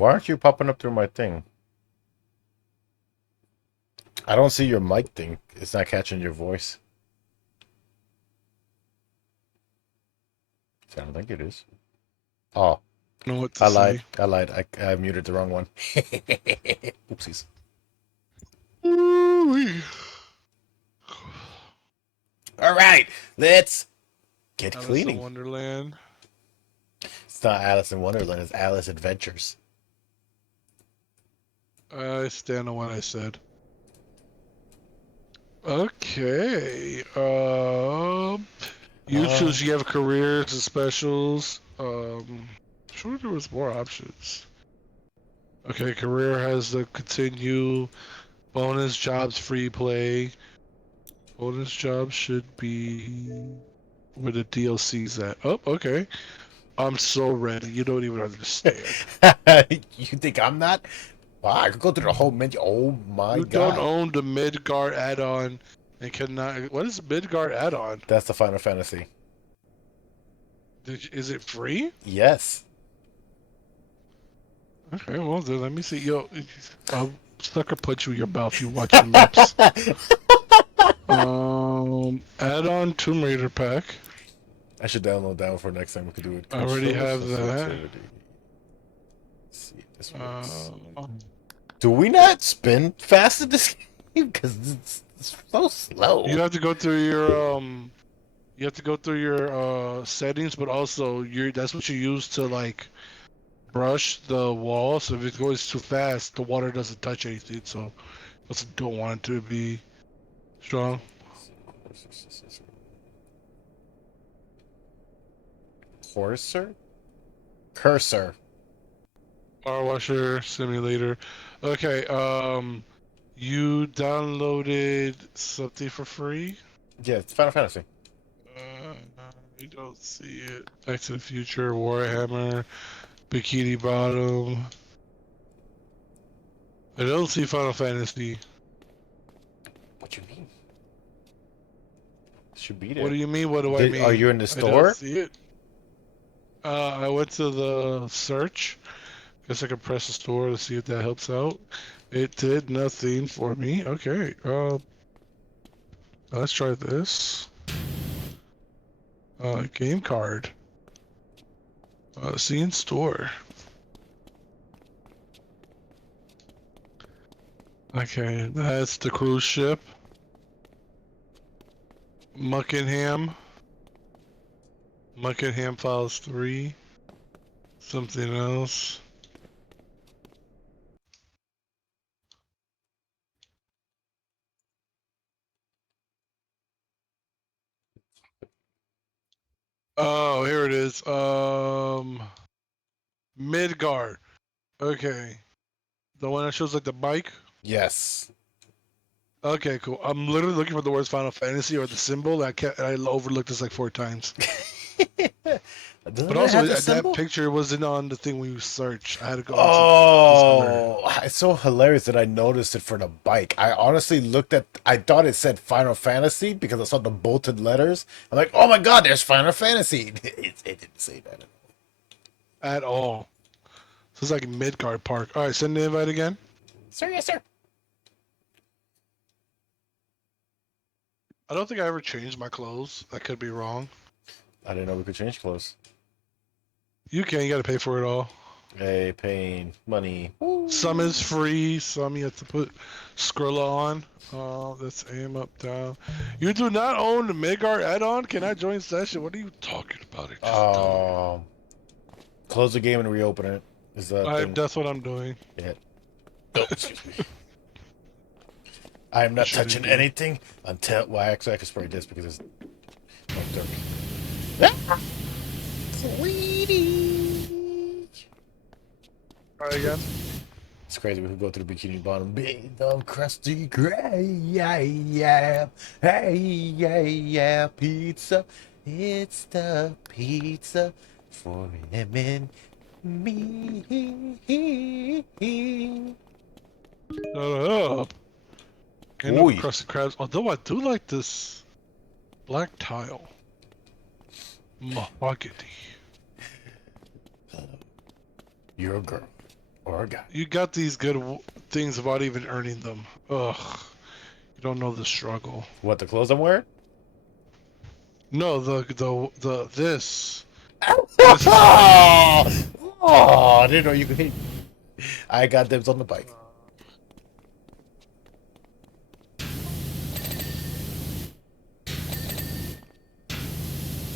Why aren't you popping up through my thing? I don't see your mic thing. It's not catching your voice. I don't think it is. Oh, Know what to I lied. say. I lied. I muted the wrong one. Oopsies. Ooh-wee. All right, let's get Alice in cleaning. Wonderland. It's not Alice in Wonderland. It's Alice Adventures. I stand on what I said. Okay. You Uh, choose. You have careers and specials. Sure there was more options. Okay, career has the continue. Bonus jobs, free play. Bonus jobs should be where the DLC's at. Oh, okay. I'm so ready. You don't even understand. you think I'm not? Wow, I could go through the whole menu. Oh my You don't god. own the Midgar add-on and cannot. What is Midgar add-on? That's the Final Fantasy. Is it free? Yes. Okay, well then let me see. Yo, I'll sucker punch you in your mouth. You watch your lips. Add-on Tomb Raider pack. I should download that one for next time we could do it. I already Control have that. sensitivity. Let's see if this works. Uh, Do we not spin fast in this game? Because it's so slow. you have to go through your You have to go through your settings, but also that's what you use to like brush the wall. So if it goes too fast, the water doesn't touch anything. So I don't want it to be strong. Cursor? Cursor. Power washer simulator. Okay. You downloaded something for free? Yeah, it's Final Fantasy. Uh, I don't see it. Back to the Future, Warhammer, Bikini Bottom. I don't see Final Fantasy. What you mean? Should be What there. do you mean? What do I Are mean? you in the I don't store? see it. I went to the search. Guess I can press the store to see if that helps out. It did nothing for me. Okay. Let's try this. Game card. See in store. Okay, that's the cruise ship. Muckenham. Muckenham Files 3. Something else. Oh, here it is. Midgar. Okay. The one that shows like the bike. Yes. Okay, cool. I'm literally looking for the words Final Fantasy or the symbol. I overlooked this like 4 times. But Doesn't it also, have the that symbol? picture wasn't on the thing when you search. I had to go into this other. Oh, it's so hilarious that I noticed it for the bike. I honestly looked at, I thought it said Final Fantasy because I saw the bolted letters. I'm like, oh my God, there's Final Fantasy. It didn't say that. At all. So it's like Midgard Park. All right, send the invite again. Sir, yes, sir. I don't think I ever changed my clothes. I could be wrong. I didn't know we could change clothes. You can. You got to pay for it all. Hey, pain, money. Some is free. Some you have to put Skrilla on. Let's aim up, down. You do not own the Midgard add-on? Can I join session? What are you talking about? It just don't. Um, Close the game and reopen it. Is that thing? That's what I'm doing. Yeah. Oh, excuse me. I am You not shouldn't touching be. anything until. Well, actually, I can spray this because it's. Oh, dark. Ah! Sweetie. Try again. It's crazy. We could go through the Bikini Bottom. Big dumb crusty gray. Yeah, yeah. Hey, yeah, yeah. Pizza. It's the pizza for him and me. Shut up. Ain't no Oi. crusty crabs. Although I do like this black tile. Mahogany. You're a girl. Or a guy. You got these good things without even earning them. Ugh. You don't know the struggle. What, the clothes I'm wearing? No, this. This is how you. Oh, I didn't know you could hit. I got dibs on the bike.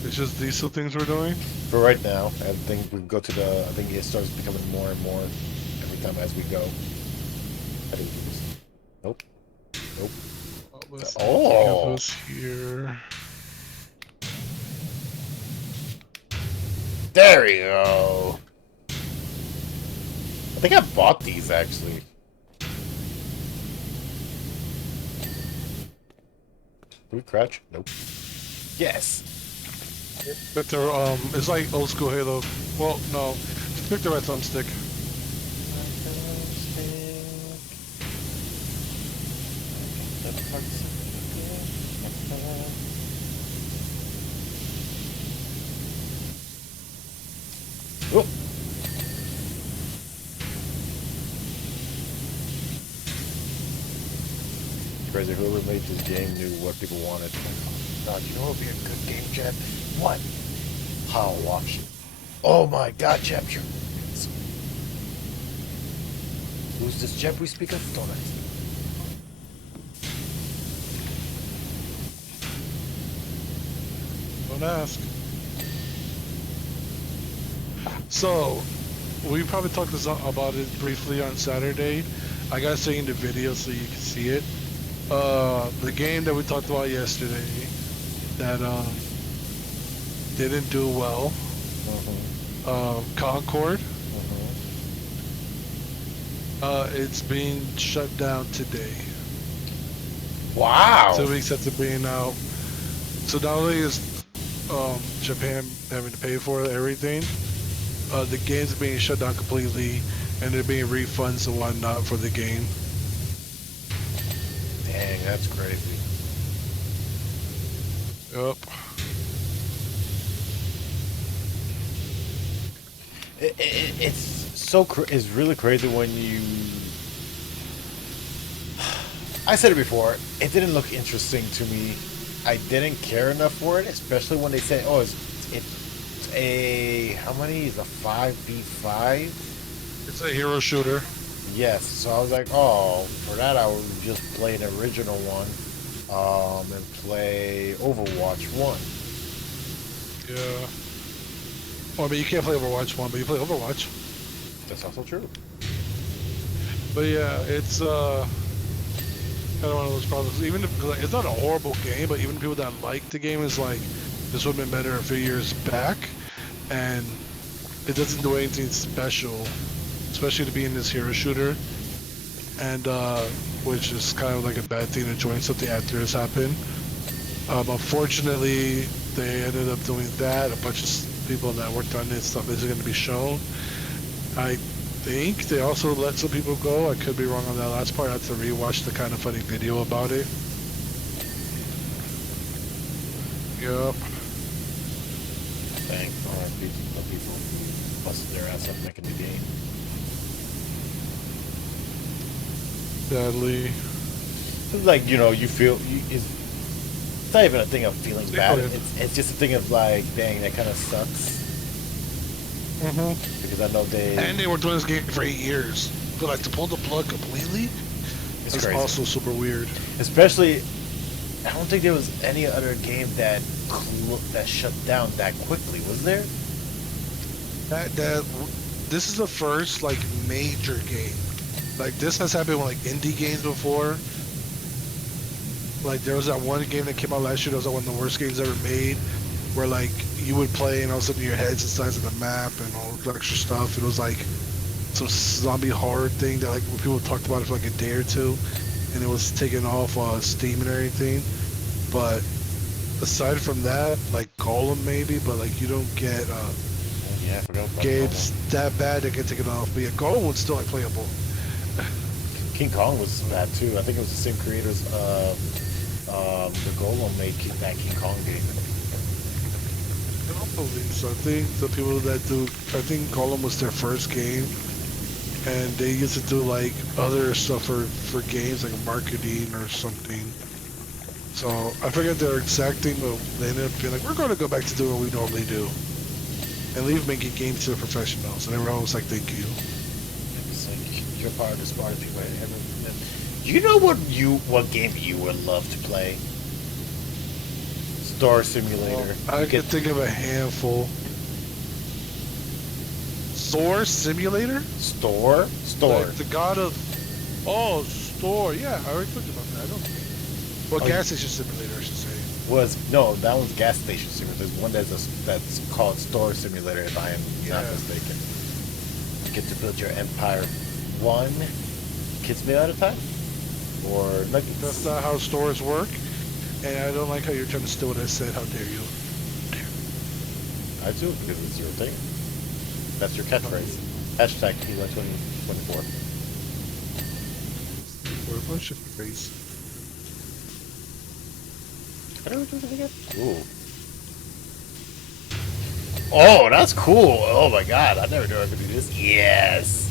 It's just these two things we're doing. For right now, I think we go to the. I think it starts becoming more and more every time as we go. How do we do this? Nope. Nope. Let's Oh. give us here. There we go. I think I bought these actually. Do we crouch? Nope. Yes. But they're it's like old school Halo. Well, no, pick the right thumbstick. Oh. Crazy, whoever made this game knew what people wanted. God, you know what would be a good game, Jeb? What? Power wash. Oh my God, Jeb, you're... Who's this Jeb we speak of? Don't ask. Don't ask. So, we probably talked about it briefly on Saturday. I gotta say in the video so you can see it. The game that we talked about yesterday that didn't do well. Concord. It's being shut down today. Wow. 2 weeks after being out. So not only is Japan having to pay for everything, the game's being shut down completely, and there being refunds and whatnot for the game. Dang, that's crazy. Yep. It's so it's really crazy when you. I said it before. It didn't look interesting to me. I didn't care enough for it, especially when they said, "Oh, it's a how many is a 5v5?" It's a hero shooter. Yes. So I was like, "Oh, for that I would just play an original one, and play Overwatch 1." Yeah. Well, I mean, you can't play Overwatch 1, but you play Overwatch. That's also true. But yeah, it's kind of one of those problems. Even if like, it's not a horrible game, but even people that like the game is like, this would have been better a few years back, and it doesn't do anything special, especially to be in this hero shooter, and which is kind of like a bad thing to join something after this happened. Unfortunately, they ended up doing that. A bunch of people that worked on this stuff isn't going to be shown. I think they also let some people go. I could be wrong on that last part. I have to rewatch the kind of funny video about it. Yep. Dang, the people busted their ass up making the game. Sadly. It's like, you know, you feel it's not even a thing of feeling bad. It's just a thing of like, dang, that kind of sucks. Because I know And they were doing this game for 8 years. But like to pull the plug completely, it's it's crazy. also super weird. Especially, I don't think there was any other game that shut down that quickly. Was there? This is the first like major game. Like this has happened with like indie games before. Like there was that one game that came out last year. That was like one of the worst games ever made, where like you would play and all of a sudden your head's the size of the map and all the extra stuff. It was like some zombie horror thing that like people talked about it for like a day or two, and it was taken off Steam and everything. But aside from that, like Golem maybe, but like you don't get Yeah, I forgot about games that bad that get taken off. But yeah, Golem was still like playable. King Kong was bad too. I think it was the same creators. The Golem made that King Kong game. I don't believe so. I think the people that do, I think Golem was their first game, and they used to do like other stuff for games, like marketing or something. So I forget their exact thing, but they ended up being like, we're going to go back to doing what we normally do and leave making games to the professionals. And everyone was like, thank you. It's like you're part of the smartest people I ever met. You know what game you would love to play? Store Simulator. I You can get think of a handful. Thor Simulator? Store? Like the god of... Oh, Store. Yeah, I already talked about that. I don't... Well, Oh, Gas Station Simulator, I should say. No, that one's Gas Station Simulator. There's one that's called Store Simulator, if I am not mistaken. You get to build your empire one kids meal at a time, or like That's not how stores work. And I don't like how you're trying to steal what I said. How dare you? I do because it's your thing. That's your catchphrase. Hashtag P1 2024. Or a bunch of face. How do we do this again? Ooh. Oh, that's cool. Oh my god, I never knew I could do this. Yes.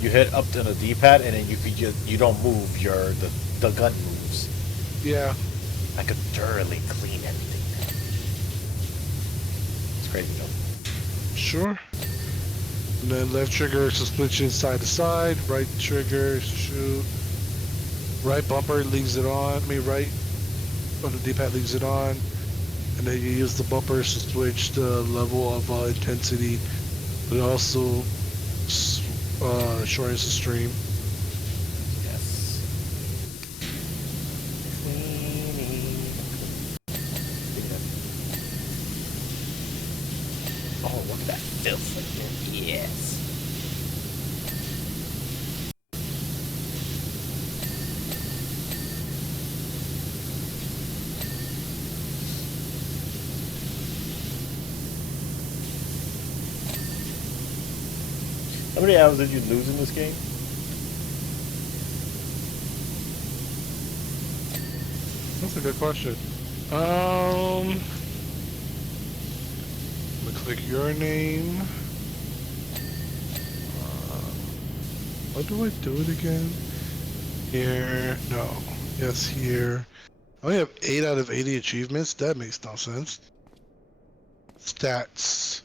You hit up to the D-pad and then you don't move the gun moves. Yeah. I could thoroughly clean everything. It's crazy though. Sure. And then left trigger is to switch it side to side. Right trigger is to shoot. Right bumper leaves it on. I mean, right on the D-pad leaves it on. And then you use the bumpers to switch the level of intensity. But also shortens the stream. Yes. Cleaning. Oh, look at that filth again. Yes. How many hours did you lose in this game? That's a good question. I'm gonna click your name. How do I do it again? Here, no. Yes, here. I only have 8 out of 80 achievements. That makes no sense. Stats.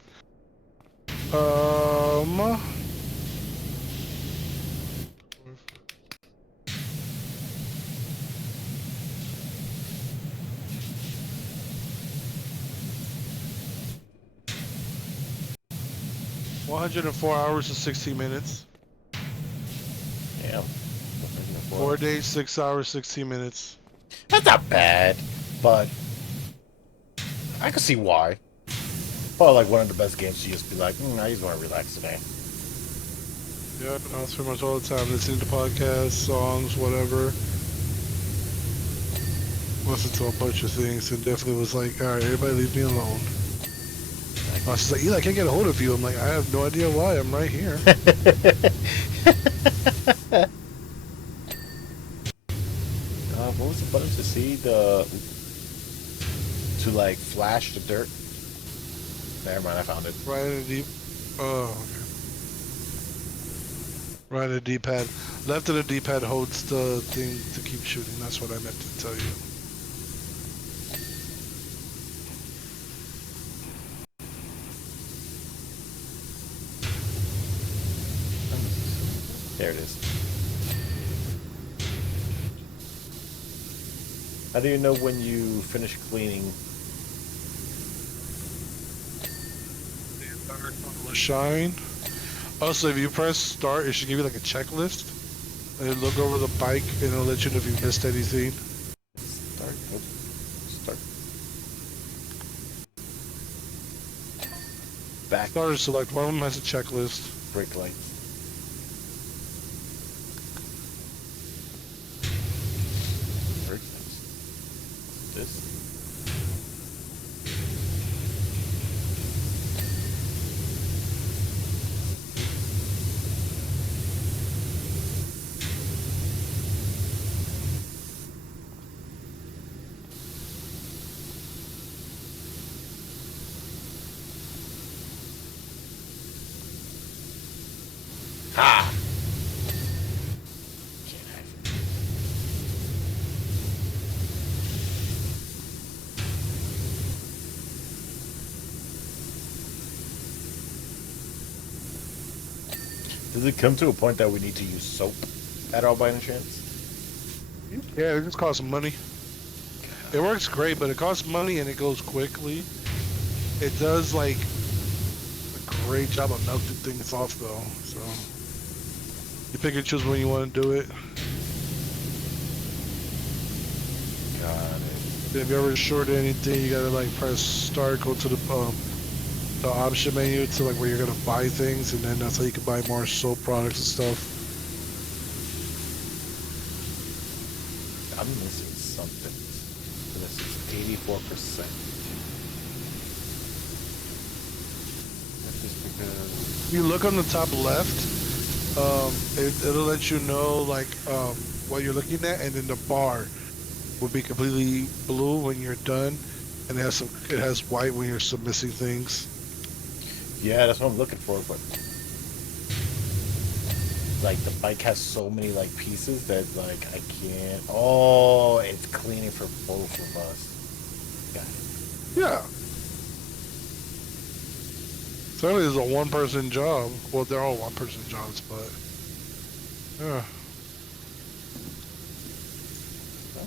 104 hours and 16 minutes. Damn. 4 days, 6 hours, 16 minutes. That's not bad, but I can see why. Probably like one of the best games to just be like, I just want to relax today. Yep, I was pretty much all the time listening to podcasts, songs, whatever. Listened to a bunch of things and definitely was like, alright, everybody leave me alone. I was just like, Eli, I can't get a hold of you. I'm like, I have no idea why. I'm right here. What was the button to see to like flash the dirt? Never mind, I found it. Right in the okay. Right in the D-pad. Left of the D-pad holds the thing to keep shooting. That's what I meant to tell you. There it is. How do you know when you finish cleaning? Shine. Also, if you press start, it should give you like a checklist. And then look over the bike and it'll let you know if you missed anything. Start. Start. Back. Start select. One of them has a checklist. Brake lights. Brake lights. This. Does it come to a point that we need to use soap at all by any chance? Yeah, it just costs money. It works great, but it costs money and it goes quickly. It does like a great job of melting things off though. So you pick and choose when you want to do it. Got it. If you ever shorted anything, you gotta like press start, go to the option menu to like where you're gonna buy things, and then that's how you can buy more soap products and stuff. I'm missing something. This is 84%. That's just because. You look on the top left, it'll let you know like what you're looking at, and then the bar will be completely blue when you're done, and it has white when you're missing things. Yeah, that's what I'm looking for, but like the bike has so many like pieces that like I can't. Oh, it's cleaning for both of us. Got it. Yeah. Certainly is a one-person job. Well, they're all one-person jobs, but yeah.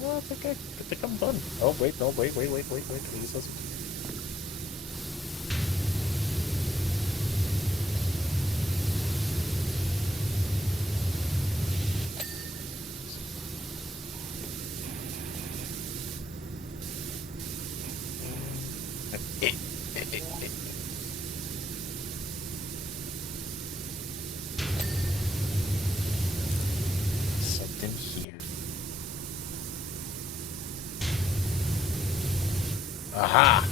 Oh, I think I'm done. Oh wait, no, wait. Jesus. Something here. Aha!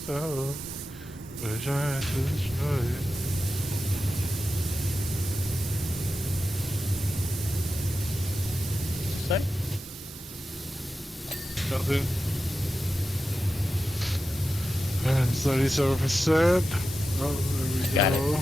Found it. Wish I had to destroy it. Say? Nothing. 37%. Oh, there we Got go. it.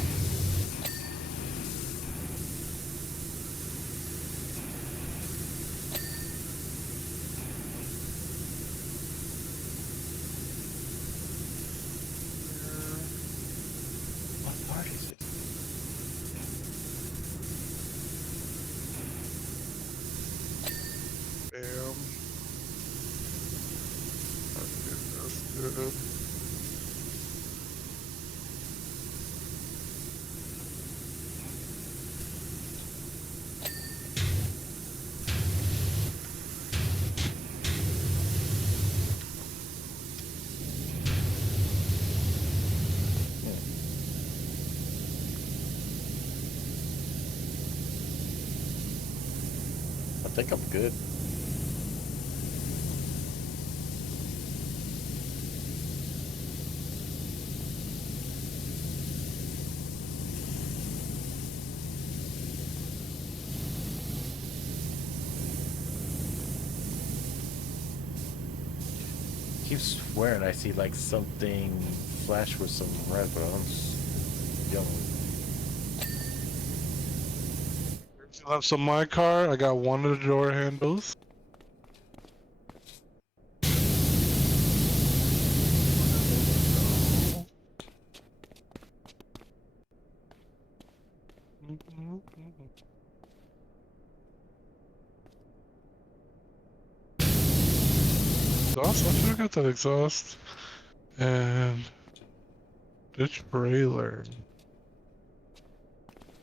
What part is it? Bam. Okay, that's good. I think I'm good. I keep swearing I see like something flash with some red, but I'm yellow. Left some my car. I got one of the door handles. Exhaust? I should have got that exhaust. And the trailer.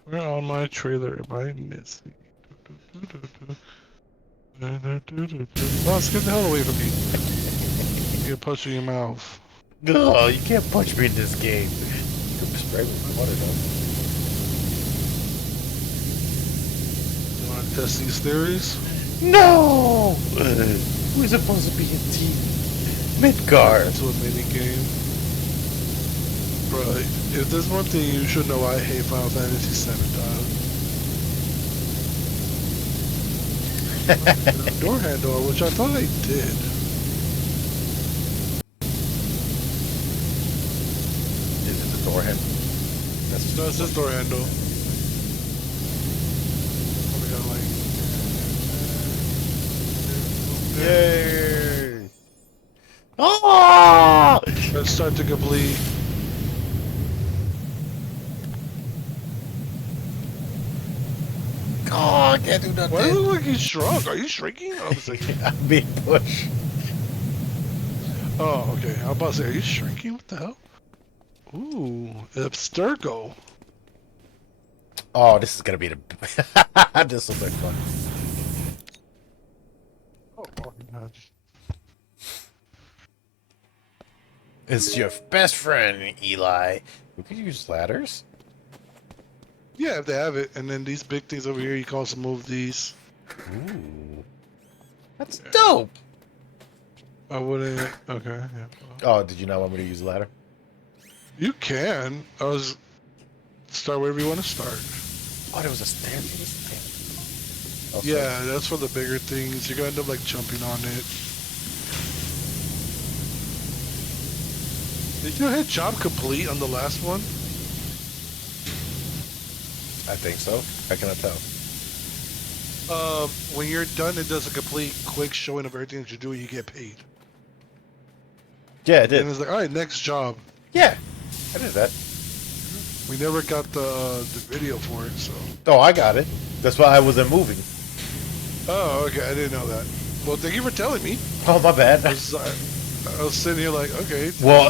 Where on my trailer am I missing? Boss, get the hell away from me. You're punching your mouth. Oh, you can't punch me in this game. You can spray me with water though. You want to test these theories? No! Who's supposed to be a team? Midgar. Into a mini game. Bro, if there's one thing you should know, I hate Final Fantasy VII, dog. Door handle, which I thought I did. Is it the door handle? That's No, it's just door handle. Oh my god, like. Yay! Oh! start to complete. Oh, I can't do Why does it nothing. look like he's shrunk? Are you shrinking? I was like, I'm being pushed. oh, okay. I'm about to say, are you shrinking? What the hell? Ooh, Abstergo. Oh, this is gonna be the. This looks like fun. Oh, my God. It's your best friend, Eli. We could use ladders. Yeah, if they have it. And then these big things over here, you can also move these. Ooh, that's Yeah. dope. I wouldn't. Okay. Yeah. Oh, did you not want me to use a ladder? You can. I was start wherever you want to start. Oh, there was a staircase. Oh, Yeah, that's for the bigger things. You're gonna end up like jumping on it. Did you hit job complete on the last one? I think so. How can I tell? When you're done, it does a complete quick showing of everything that you do, and you get paid. Yeah, I did. And it's like, all right, next job. Yeah, I did that. We never got the video for it, so. Oh, I got it. That's why I wasn't moving. Oh, okay, I didn't know that. Well, thank you for telling me. Oh, my bad. I was sitting here like, okay. Well,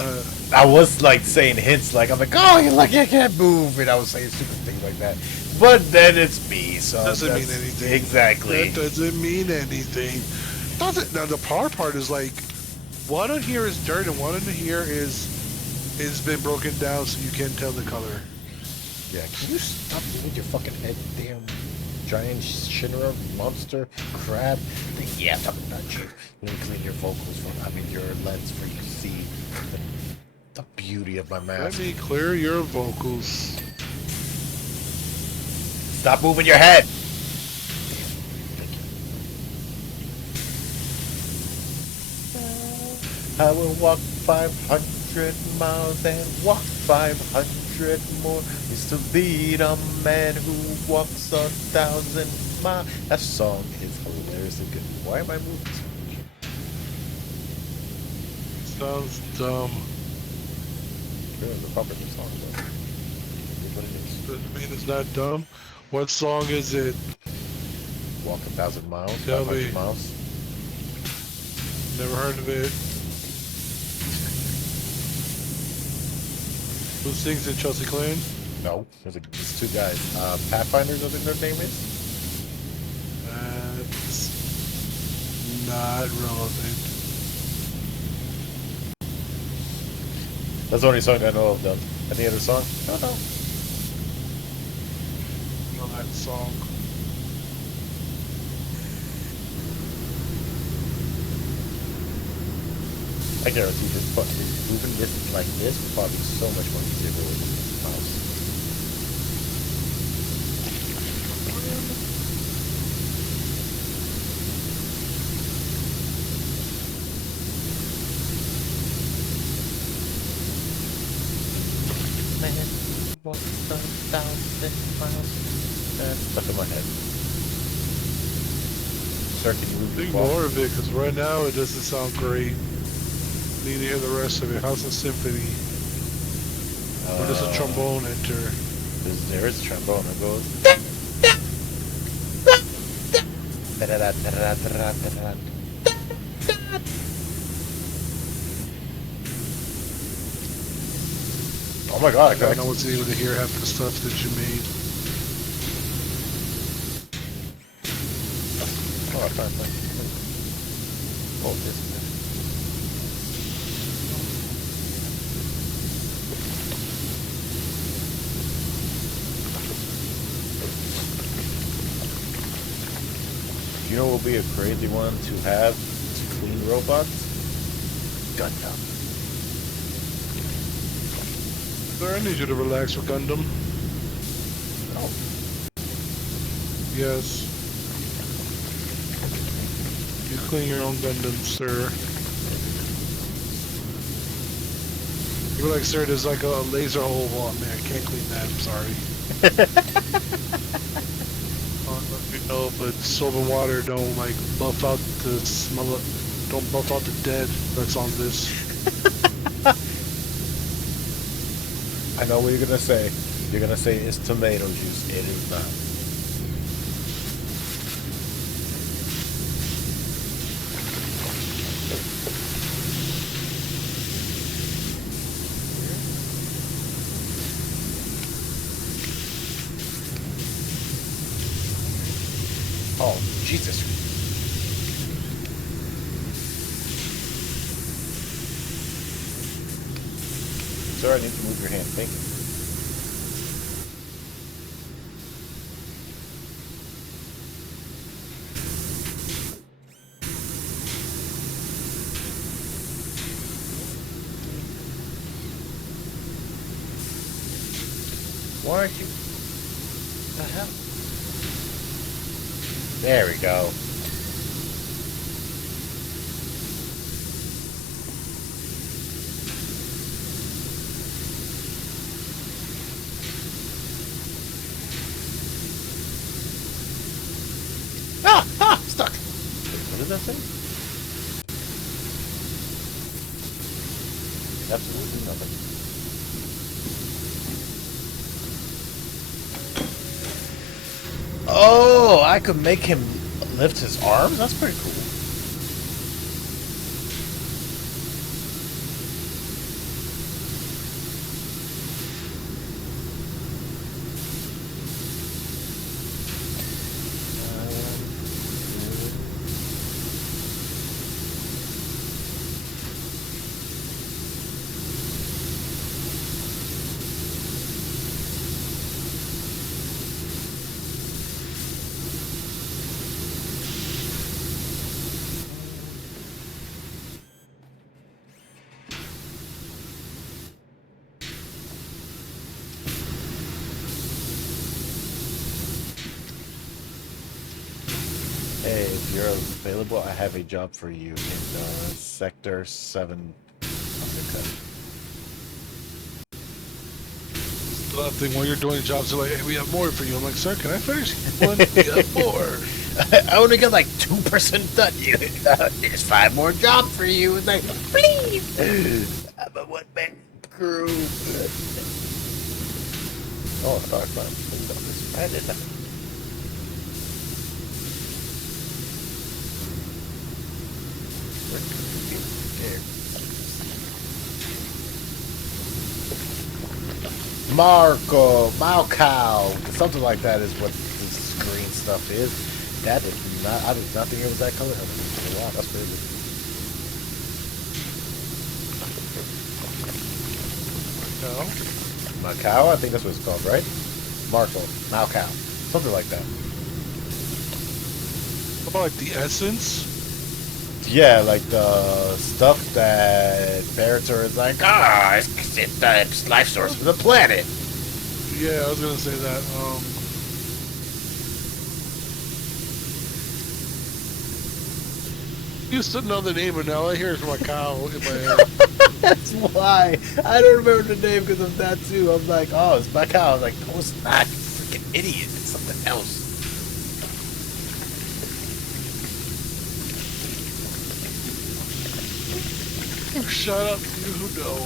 I was like saying hints, like I'm like, oh, you're like you can't move, and I was saying stupid things like that. But then it's me, so doesn't mean that's- anything. Exactly. That doesn't mean anything. Doesn't. Now the part is like, one on here is dirt, and one on here is been broken down, so you can't tell the color. Yeah, can you stop with your fucking head, damn giant shinra monster crab? Yeah, I'm talking about you. Let me clean your vocals your lens for you to see the beauty of my Let mask. me clear your vocals. Stop moving your head. I will walk 500 miles and walk 500 more. Is to lead a man who walks 1,000 miles. That song is hilariously good. Why am I moving so much? Sounds dumb. It's a popular song, though. It is what it is. Doesn't mean it's not dumb. What song is it? Walk 1,000 miles, Tell 500 me. miles. Never heard of it. Who sings it? Chelsea Clayton? No, there's two guys. Pathfinders, I think their name is. That's not relevant. That's the only song I know of them. Any other song? No, no. Know that song. I guarantee this fucking moving this like this would probably be so much more easier with a mouse. Man, walk 1,000 miles. That's stuck in my head. Sir, can you move Think your ball? more of it, because right now it doesn't sound great. Need to hear the rest of it. How's the symphony? Where does the trombone enter? There is a trombone that goes. Oh my god, I don't know what's able to hear half the stuff that you made. Oh, I can't find Oh, this. You know what would be a crazy one to have to clean robots? Gundam. Sir, I need you to relax with Gundam. Oh. Yes. You clean your own Gundam, sir. You're like, sir, there's like a laser hole. Oh man, I can't clean that. I'm sorry. You know, but soap and water don't like buff out the smell. Don't buff out the dead that's on this. I know what you're gonna say. You're gonna say it's tomato juice. It is not. Oh, Jesus. Sir, I need to move your hand. Thank you. Why aren't you? The hell? There we go. Ah! Ah! Stuck! Wait, what is that thing? Absolutely nothing. Oh, I could make him lift his arms? That's pretty cool. Hey, if you're available, I have a job for you in Sector 7 undercut. The other thing, while you're doing jobs, they're like, hey, we have more for you. I'm like, sir, can I finish one? We have more. I only got like 2% done. There's 5 more jobs for you. It's like, please. I'm a one-man crew. Oh, sorry, fine. I did that. Malcow, something like that is what this green stuff is. That is not. I did not think it was that color. Wow, that's pretty good. Macau, I think that's what it's called, right? Malcow, something like that. How about like the essence? Yeah, like the stuff that Bearator is like, it's the life source of the planet. Yeah, I was gonna say that. Used to know the name, but now I hear it from a cow in my head. That's why. I don't remember the name because of that too. I'm like, oh, it's Macau. I was like, no, it's not. You freaking idiot. It's something else. Shut up, you who know.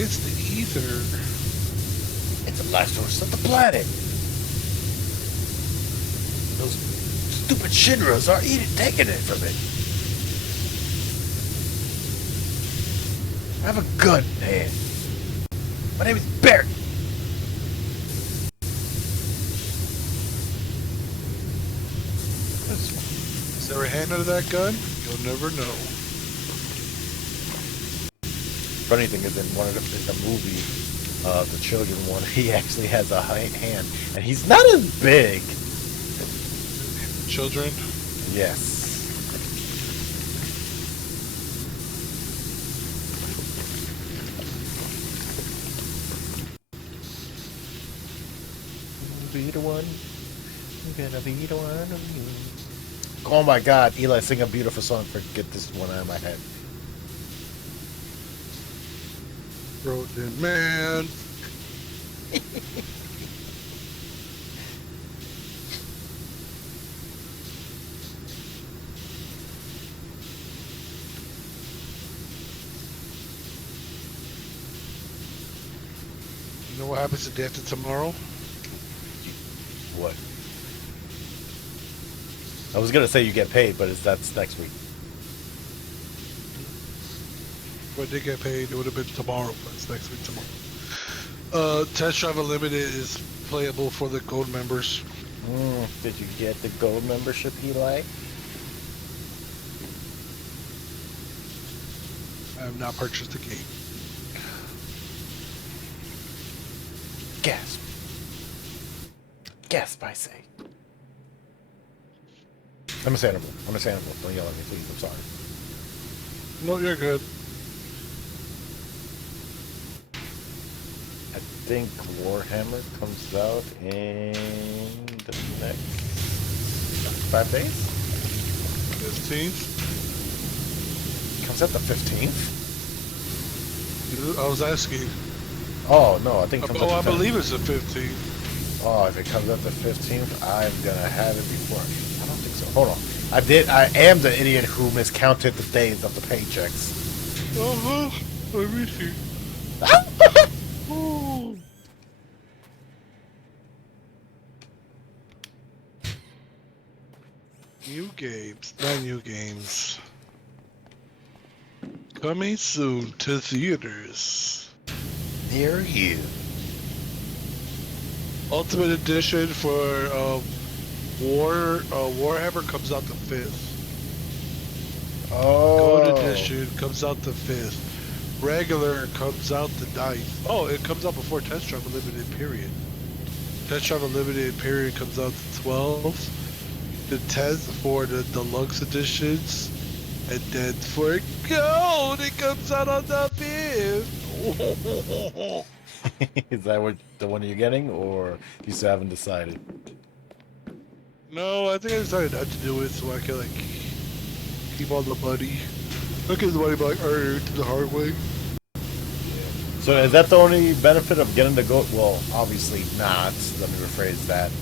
It's the ether. It's the life source of the planet. Those stupid Shinras are taking it from it. I have a gun, man. My name is Barrett. Is there a hand under that gun? You'll never know. Funny thing is, in the movie, the children one, he actually has a hand, and he's not as big. Children? Yes. Be the one. You're gonna be the one of you. Oh my God, Eli, sing a beautiful song. Forget this one out of my head. Trojan man. know what happens the day after tomorrow? What? I was gonna say you get paid, but that's next week. When they get paid, it would have been tomorrow, but it's next week tomorrow. Test Drive Unlimited is playable for the gold members. Did you get the gold membership, Eli? I have not purchased the game. Gasp. Gasp, I say. I'm understandable. Understandable. Don't yell at me, please. I'm sorry. No, you're good. I think Warhammer comes out in the next 5 days? 15th? Comes out the 15th? I was asking. Oh, no, I think it comes out I the 10th. believe it's the 15th. Oh, if it comes out the 15th, I'm gonna have it before. I don't think so. Hold on. I am the idiot who miscounted the days of the paychecks. Uh-huh. Let me see. Ooh. New games. Not new games. Coming soon to theaters. Near you. Ultimate Edition for Warhammer comes out the 5th. Oh. Gold Edition comes out the 5th. Regular comes out the 9th. Oh, it comes out before Test Drive Unlimited period. Test Drive Unlimited period comes out the 12th. The 10th for the deluxe editions. And then for gold, it comes out on the 5th. Is that what the one you're getting, or you still haven't decided? No, I think I decided not to do it so I can like keep all the money. Look at the money, but like earn it the hard way. So is that the only benefit of getting the gold? Well, obviously not. Let me rephrase that.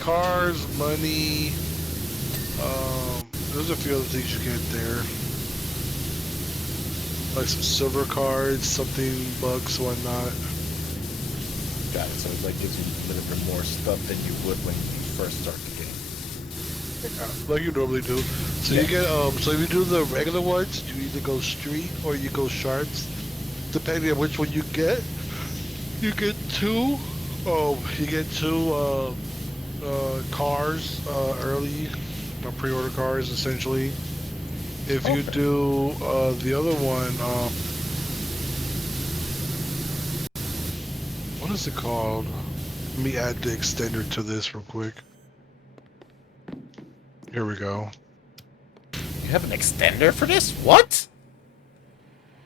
Cars, money. There's a few other things you get there. Like some silver cards, something bucks, whatnot. Got it. So it like gives you a little bit more stuff than you would when you first start the game. Like you normally do. So Yeah. you get so if you do the regular ones, you either go street or you go sharps. Depending on which one you get two. You get two cars early, pre-order cars essentially. If you do the other one, what is it called? Let me add the extender to this real quick. Here we go. You have an extender for this? What?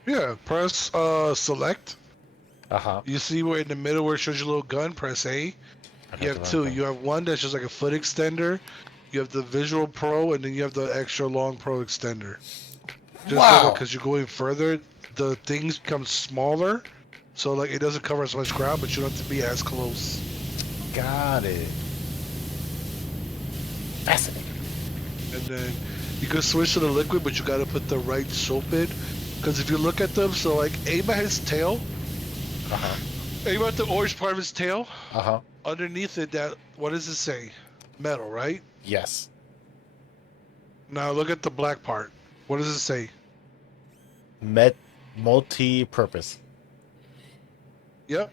Yeah, press select. You see where in the middle where it shows your little gun, press A. You have two. You have one that's just like a foot extender. You have the Visual Pro, and then you have the extra long Pro extender. Just Wow. because you're going further, the things become smaller, so like it doesn't cover as much ground, but you don't have to be as close. Got it. Fascinating. And then you can switch to the liquid, but you got to put the right soap in. Because if you look at them, so like aim at his tail. Aim at the orange part of his tail. Underneath it, what does it say? Metal, right? Yes. Now look at the black part. What does it say? Multi-purpose. Yep.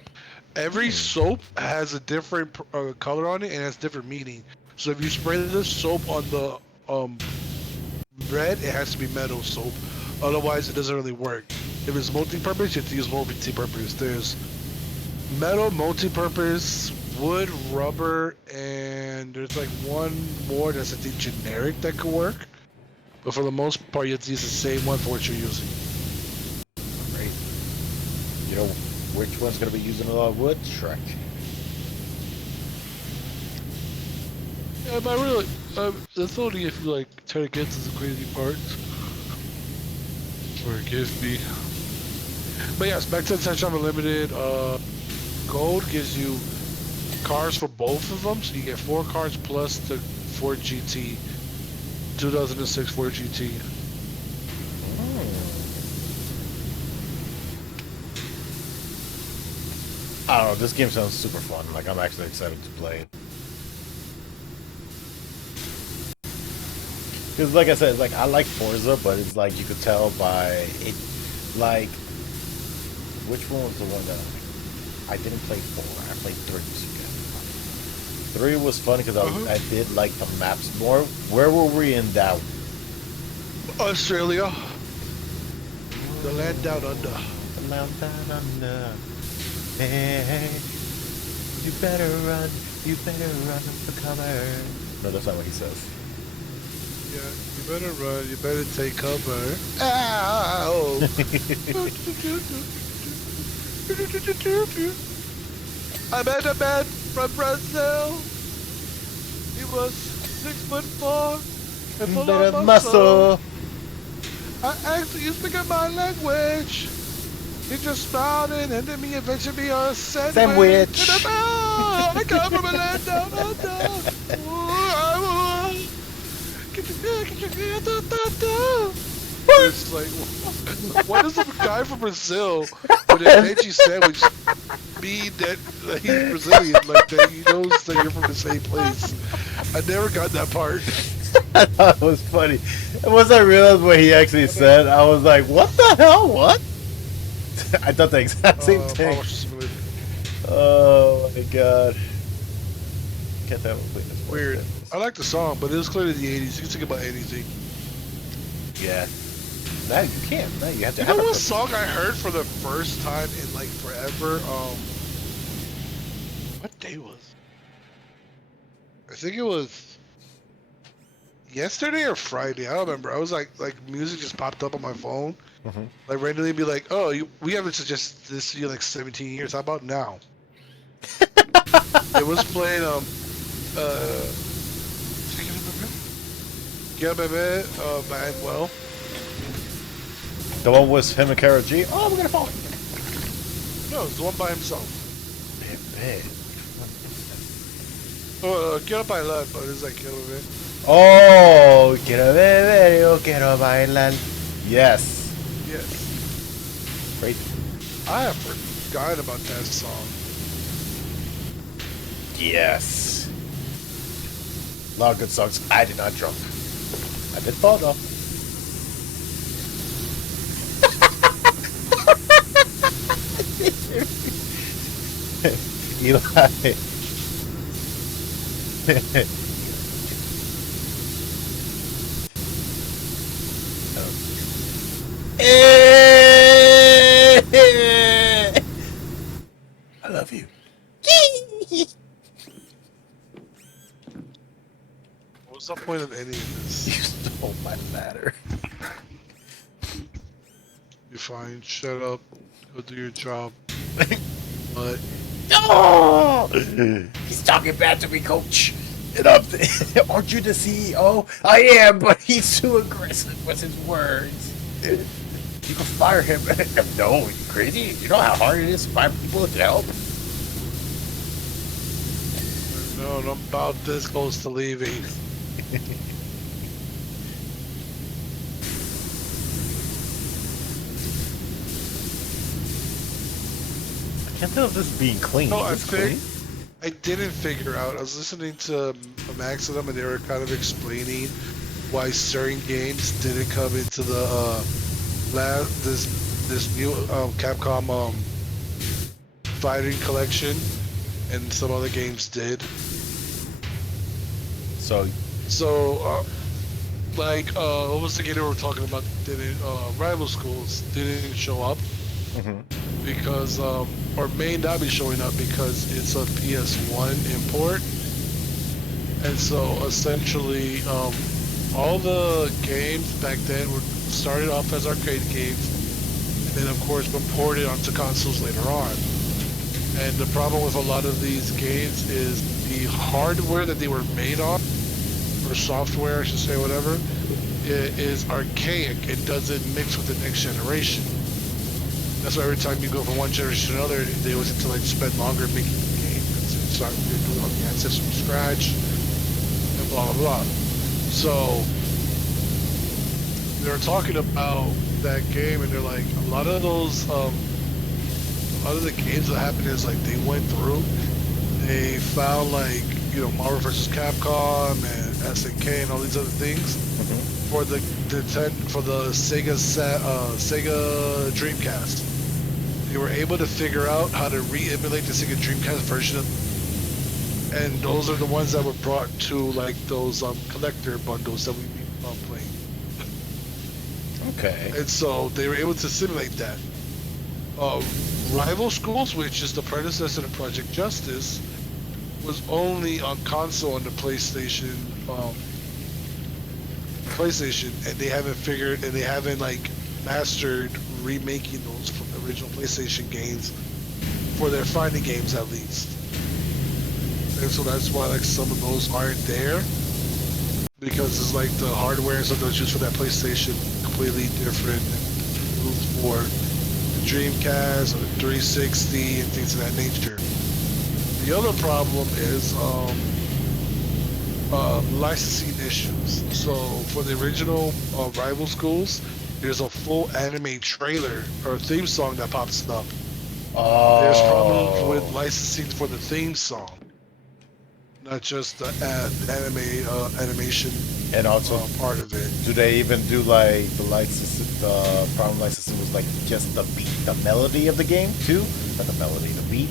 Every soap has a different color on it and has different meaning. So if you spray the soap on the red, it has to be metal soap. Otherwise, it doesn't really work. If it's multi-purpose, you have to use multi-purpose. There's metal, multi-purpose, wood, rubber, and there's like one more that's I think generic that could work. But for the most part, you have to use the same one for what you're using. Great. You know which one's going to be using a lot of wood? Shrek. Yeah, but really, that's only if you like try to get to the crazy parts. Forgive me. But yes, back to the Test Drive Unlimited. Gold gives you cars for both of them, so you get 4 cars plus the Ford GT, 2006 Ford GT. I don't know. This game sounds super fun. Like I'm actually excited to play it. Because like I said, like I like Forza, but it's like you could tell by it. Like, which one was the one that I didn't play 4? I played 3 again. 3 was fun because I did like the maps more. Where were we in that one? Australia. The land down under. The land down under. Hey, hey, you better run for cover. No, that's not what he says. Yeah, you better run, you better take cover. Ow! I met a man from Brazil. He was 6'4" and full Better of muscle. muscle. I asked, "Do you speak my language?" He just smiled and handed me eventually a sandwich. I come from a land down under. It's like, why does a guy from Brazil with a veggie sandwich mean that he's Brazilian? Like that he knows that you're from the same place. I never got that part. I thought it was funny. And once I realized what he actually said, I was like, what the hell? What? I thought the exact same thing. Oh my god. Can't have a this Weird. I like the song, but it was clearly the 80s. You can think about anything. Yeah. No, you can't. No, you have to You have know a what song I heard for the first time in like forever? What day was it? I think it was yesterday or Friday. I don't remember. I was like music just popped up on my phone. Like randomly be like, oh, we haven't suggested this to you like 17 years. How about now? It was playing Get Bebe, Manuel. The one with him and Kara G. Oh, we're gonna fall. No, it's the one by himself. Bebe. Quiero bailar, but it's like Quiero Bebe. Oh, quiero beber, yo quiero bailar. Yes. Yes. Great. I have forgotten about that song. Yes. A lot of good songs. I did not jump. I did fall though. Eli. I love you. What's the point of any of this? You stole my ladder. You're fine. Shut up. Go do your job. But Oh! He's talking bad to me, coach. And aren't you the CEO? I am, but he's too aggressive with his words. You can fire him. No, you crazy? You know how hard it is to find people to help? no, I'm about this close to leaving. I can't tell if this is being clean. No, Is this clean? I didn't figure out. I was listening to Max of them, and they were kind of explaining why certain games didn't come into the this new Capcom fighting collection, and some other games did. So, what was the game they were talking about? Didn't Rival Schools didn't show up because or may not be showing up because it's a PS1 import, and so essentially all the games back then were started off as arcade games, and then of course were ported onto consoles later on. And the problem with a lot of these games is the hardware that they were made on, or software I should say, whatever, is archaic. It doesn't mix with the next generation. That's why every time you go from one generation to another, they always have to like spend longer making the game. It's start doing all the assets from scratch, and blah blah blah. So they were talking about that game, and they're like, a lot of those out of the games that happened is like they went through, they found like Marvel vs. Capcom and SNK and all these other things for the Sega Dreamcast. They were able to figure out how to re-emulate the Sega Dreamcast version of, and those are the ones that were brought to like those collector bundles that we playing. Okay. And so they were able to simulate that. Rival Schools, which is the predecessor to Project Justice, was only on console on the PlayStation, and they haven't like mastered remaking those from the original PlayStation games for their fighting games at least. And so that's why like some of those aren't there, because it's like the hardware and stuff that's used for that PlayStation completely different for the Dreamcast or the 360 and things of that nature. The other problem is licensing issues. So for the original Rival Schools, there's a full anime trailer or theme song that pops up. Oh. There's problems with licensing for the theme song, not just the animation And also, part of it. do they even do like the license? The problem licensing was like just the beat, the melody of the game too, not the melody, the beat,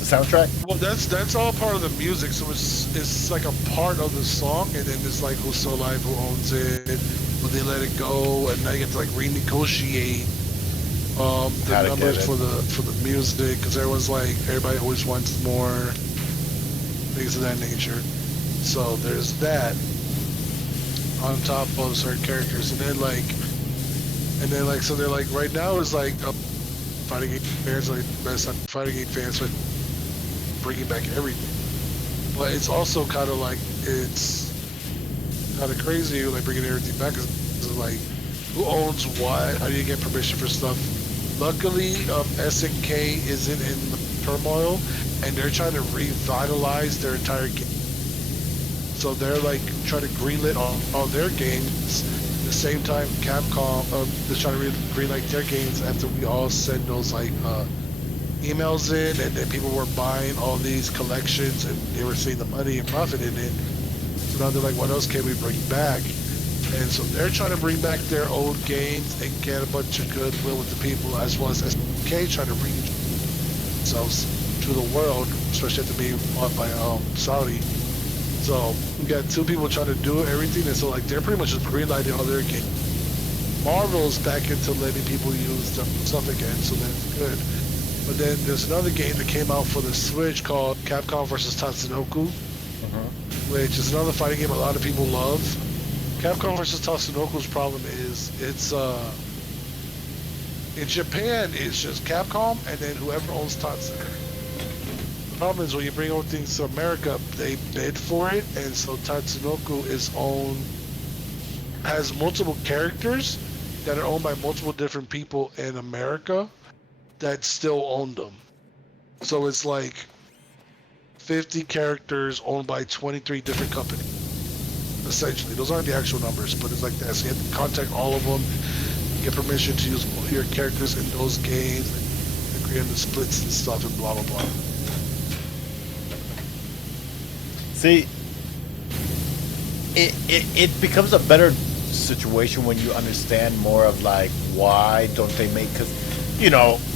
the soundtrack. Well, that's all part of the music, so it's like a part of the song, and then it's like who's still alive, who owns it, will they let it go, and now you get to like renegotiate the numbers for the music, because everybody always wants more, things of that nature. So there's that on top of certain characters, and then so they're like right now is like fighting game fans like best fighting game fans with bringing back everything, but it's also kind of like it's kind of crazy like bringing everything back, because like who owns what, how do you get permission for stuff. Luckily SNK isn't in the turmoil, and they're trying to revitalize their entire game, so they're like trying to greenlit all their games. At the same time, Capcom is trying to greenlight their games after we all send those like emails in, and then people were buying all these collections and they were seeing the money and profit in it. So now they're like, what else can we bring back? And so they're trying to bring back their old games and get a bunch of goodwill with the people, as well as SNK trying to bring themselves to the world, especially after being bought by Saudi. So we got two people trying to do everything, and so like they're pretty much just greenlighting all their games. Marvel's back into letting people use their stuff again, so that's good. But then there's another game that came out for the Switch called Capcom vs. Tatsunoko, which is another fighting game a lot of people love. Capcom vs. Tatsunoko's problem is it's in Japan it's just Capcom and then whoever owns Tatsunoko. The problem is when you bring over things to America, they bid for it, and so Tatsunoko has multiple characters that are owned by multiple different people in America that still own them. So it's like 50 characters owned by 23 different companies. Essentially, those aren't the actual numbers, but it's like that. So you have to contact all of them, get permission to use all your characters in those games, and agree on the splits and stuff, and blah blah blah. See, it becomes a better situation when you understand more of like why don't they make, because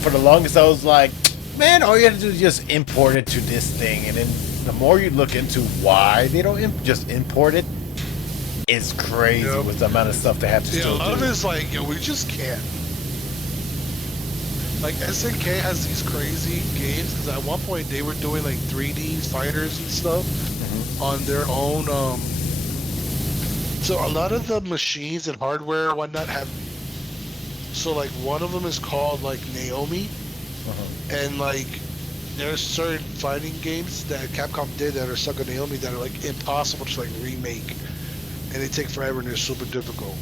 for the longest I was like, man, all you have to do is just import it to this thing, and then the more you look into why they don't just import it, it's crazy with the amount of stuff they have to still do. A lot of it is like, we just can't. Like SNK has these crazy games, because at one point they were doing like 3D fighters and stuff on their own. So a lot of the machines and hardware and whatnot have. So like one of them is called like Naomi, and like there's certain fighting games that Capcom did that are stuck on Naomi that are like impossible to like remake, and they take forever and they're super difficult.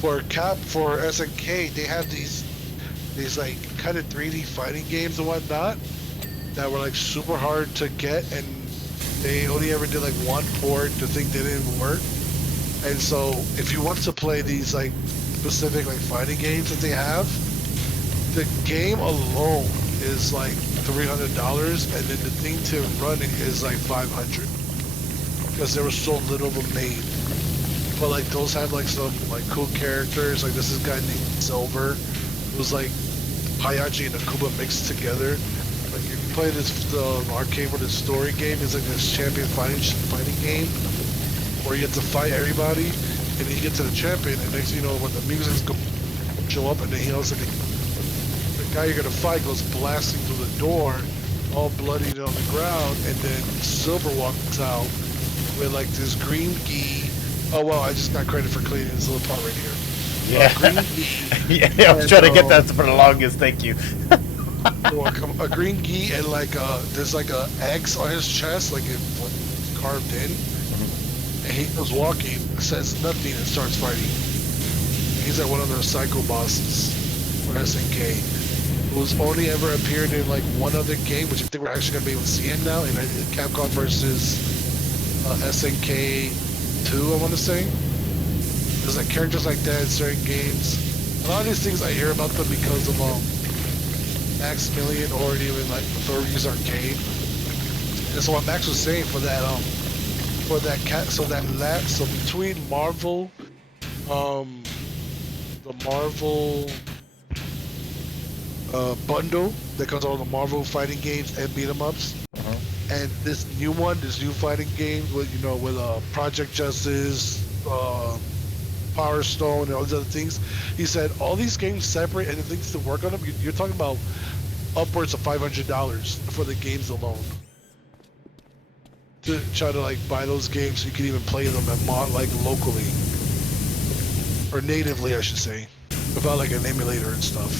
For SNK, they have these like kind of 3D fighting games and whatnot that were like super hard to get, and they only ever did like one port. The thing didn't work, and so if you want to play these like specific like fighting games that they have, the game alone is like $300, and then the thing to run it is like 500 because there was so little of them made. But like those have like some like cool characters. Like this is a guy named Silver, who's like Hayachi and Akuba mixed together. Like if you play this the arcade with the story game, it's like this champion fighting game where you have to fight everybody, and then you get to the champion, and next thing you know, when the music's go show up, and then he also the guy you're gonna fight goes blasting through the door, all bloodied on the ground, and then Silver walks out with like this green gi. Oh well, I just got credit for cleaning this little part right here. Yeah. Green gi. Yeah, I was trying to get that for the longest. Thank you. A green gi and like there's like a X on his chest, like it's carved in. And he goes walking, says nothing, and starts fighting. He's like one of the psycho bosses for SNK, who's only ever appeared in like one other game, which I think we're actually gonna be able to see him now in Capcom versus SNK 2, I want to say. There's like characters like that in certain games. A lot of these things I hear about them because of Maximilian or even like Authorities Arcade. And so what Max was saying for that so between Marvel, the Marvel bundle that comes all the Marvel fighting games and beat 'em ups, and this new fighting game with Project Justice, Power Stone, and all these other things. He said all these games separate and the things to work on them. You're talking about upwards of $500 for the games alone. To try to like buy those games so you can even play them at like locally or natively, I should say, without like an emulator and stuff.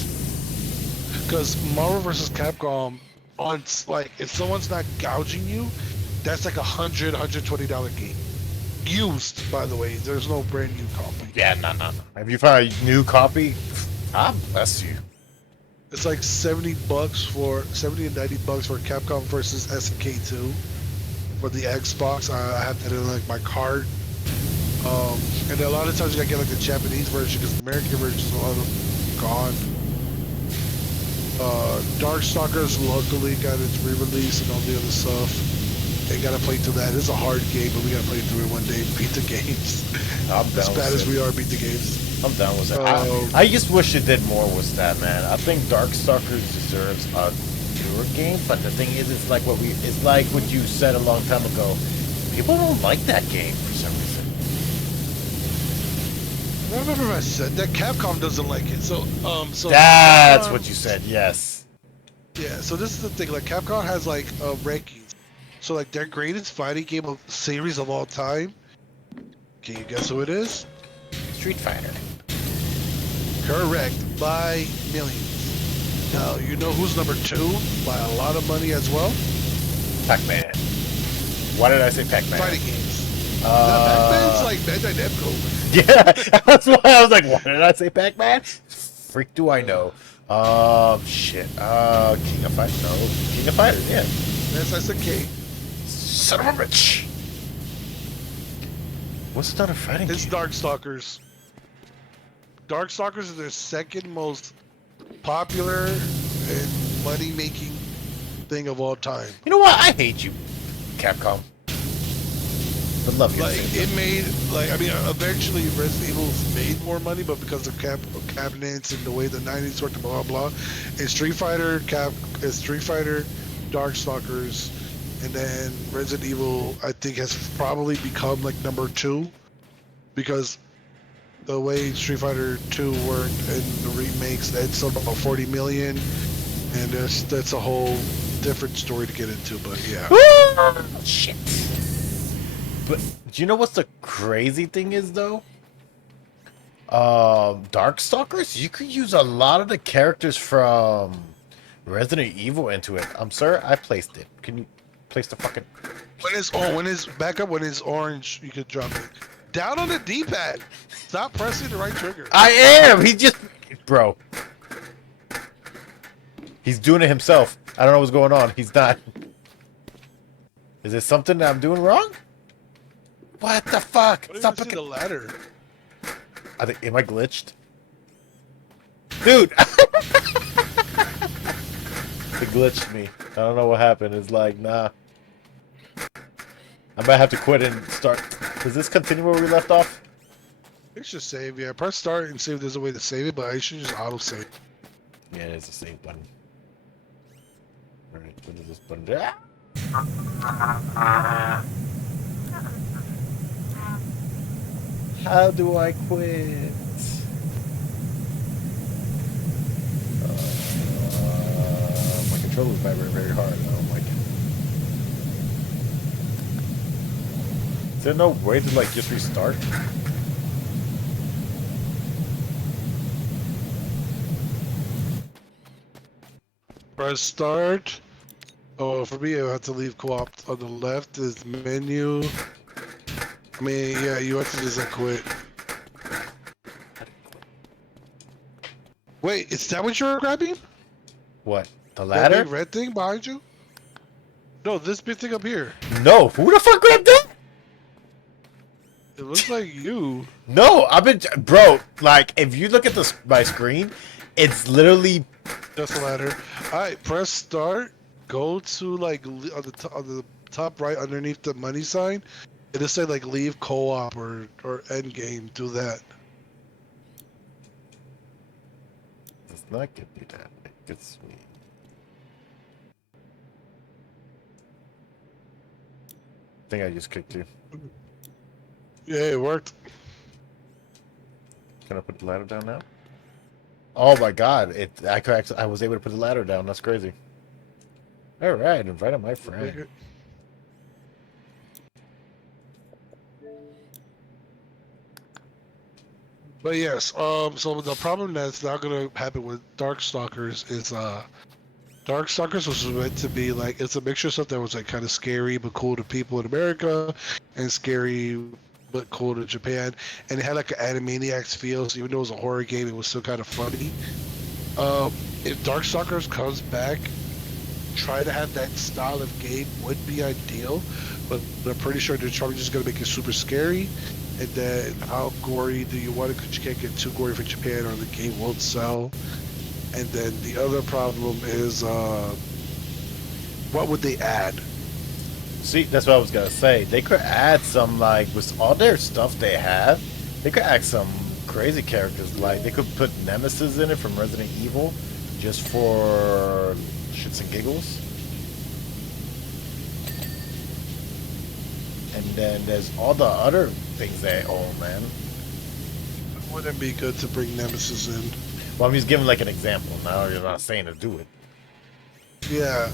Because Marvel vs. Capcom, on like if someone's not gouging you, that's like $120 game. Used, by the way. There's no brand new copy. Yeah, no. Have you found a new copy? Ah, bless you. It's like $70 and $90 for Capcom vs. SNK 2. For the Xbox, I have that in like my cart, and a lot of times you gotta get like the Japanese version because the American version is a lot of gone. Darkstalkers luckily got its re-release and all the other stuff. They gotta play through that. It's a hard game, but we gotta play through it one day. Beat the games. As bad as we are, beat the games. I'm down with that. I just wish it did more with that, man. I think Darkstalkers deserves a newer game, but the thing is, it's like what you said a long time ago. People don't like that game for some reason. I remember if I said that Capcom doesn't like it. So that's Capcom, what you said. Yes. Yeah. So this is the thing. Like Capcom has like rankings. So like their greatest fighting game of series of all time. Can you guess who it is? Street Fighter. Correct, by millions. Now, you know who's number 2 by a lot of money as well? Pac-Man. Why did I say Pac-Man? Fighting games. Pac-Man's like Bandai Namco. Yeah, that's why I was like, why did I say Pac-Man? Freak do I know. Shit. King of Fighters. No. King of Fighters, yeah. Yes, I said K. Son of a bitch. What's another fighting It's game? Darkstalkers. Darkstalkers is their second most popular and money-making thing of all time. You know what? I hate you, Capcom. But love you. Like it made, eventually Resident Evil's made more money, but because of cabinets and the way the '90s worked, blah blah blah. And Street Fighter, Darkstalkers, and then Resident Evil, I think has probably become like number 2 because the way Street Fighter 2 worked and the remakes, it's sold about 40 million, and that's a whole different story to get into. But yeah. Shit. But do you know what's the crazy thing is though? Darkstalkers, you could use a lot of the characters from Resident Evil into it. I'm sorry, I placed it. Can you place the fucking? When it's orange, you could drop it. Down on the D-pad. Stop pressing the right trigger. I am. He just, bro. He's doing it himself. I don't know what's going on. He's not. Is it something that I'm doing wrong? What the fuck? What Stop did you see the ladder? I think, am I glitched? Dude. It glitched me. I don't know what happened. It's like, nah. I might have to quit and start. Does this continue where we left off? It should save, yeah. Press start and see if there's a way to save it, but I should just auto save. Yeah, there's a save button. Alright, what is this button? Ah! How do I quit? My controller's vibrating very hard. I don't like it. Is there no way to like just restart? Press start. Oh, for me, I have to leave co-op. On the left is menu. I mean, yeah, you have to just like quit. Wait, is that what you're grabbing? What? The That ladder? big red thing behind you? No, this big thing up here. No, who the fuck grabbed that? It looks like you. No, I've been, bro. Like, if you look at my screen, it's literally. That's the ladder. All right, press start. Go to like on the top right underneath the money sign. It'll say like leave co-op or end game. Do that. It's not give me that. It gets me. I think I just kicked you. Yeah, it worked. Can I put the ladder down now? Oh my god! I was able to put the ladder down. That's crazy. All right, invited my friend. But yes, so the problem that's not gonna happen with Darkstalkers is Darkstalkers was meant to be like it's a mixture of stuff that was like kind of scary but cool to people in America, and scary but cool to Japan, and it had like an Animaniacs feel. So even though it was a horror game, it was still kind of funny. If Darkstalkers comes back, try to have that style of game would be ideal, but I'm pretty sure they're probably just gonna make it super scary. And then how gory do you want it? Because you can't get too gory for Japan or the game won't sell. And then the other problem is, what would they add? See, that's what I was gonna say. They could add some like with all their stuff they have. They could add some crazy characters. Like they could put Nemesis in it from Resident Evil, just for shits and giggles. And then there's all the other things they own, man. It wouldn't be good to bring Nemesis in. Well, I'm just giving like an example. Now you're not saying to do it. Yeah,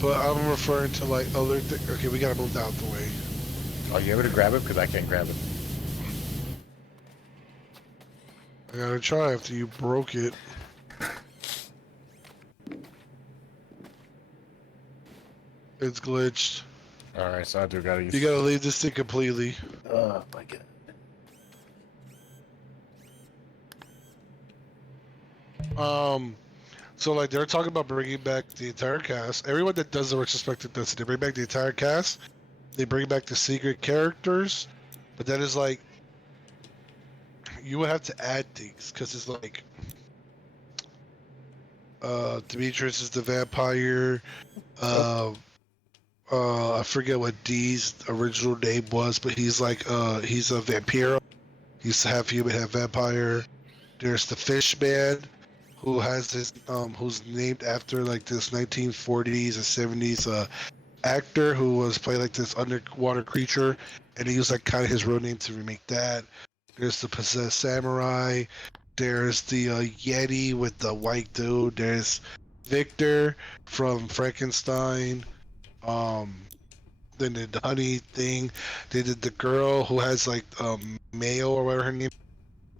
but I'm referring to like other things. Okay, we gotta move out the way. Are you able to grab it? Because I can't grab it. I gotta try after you broke it. It's glitched. Alright, so I do gotta use. You gotta leave this thing completely. Oh my god. So like they're talking about bringing back the entire cast. Everyone that does the retrospective does it. They bring back the entire cast. They bring back the secret characters, but that is like you would have to add things because it's like Demetrius is the vampire. I forget what D's original name was, but he's like he's a vampiro. He's half human, half vampire. There's the fish man, who has this who's named after like this 1940s and 70s actor who was playing like this underwater creature, and he used like kind of his real name to remake that. There's the possessed samurai. There's the Yeti with the white dude. There's Victor from Frankenstein. Then the honey thing. They did the girl who has like Mayo or whatever her name,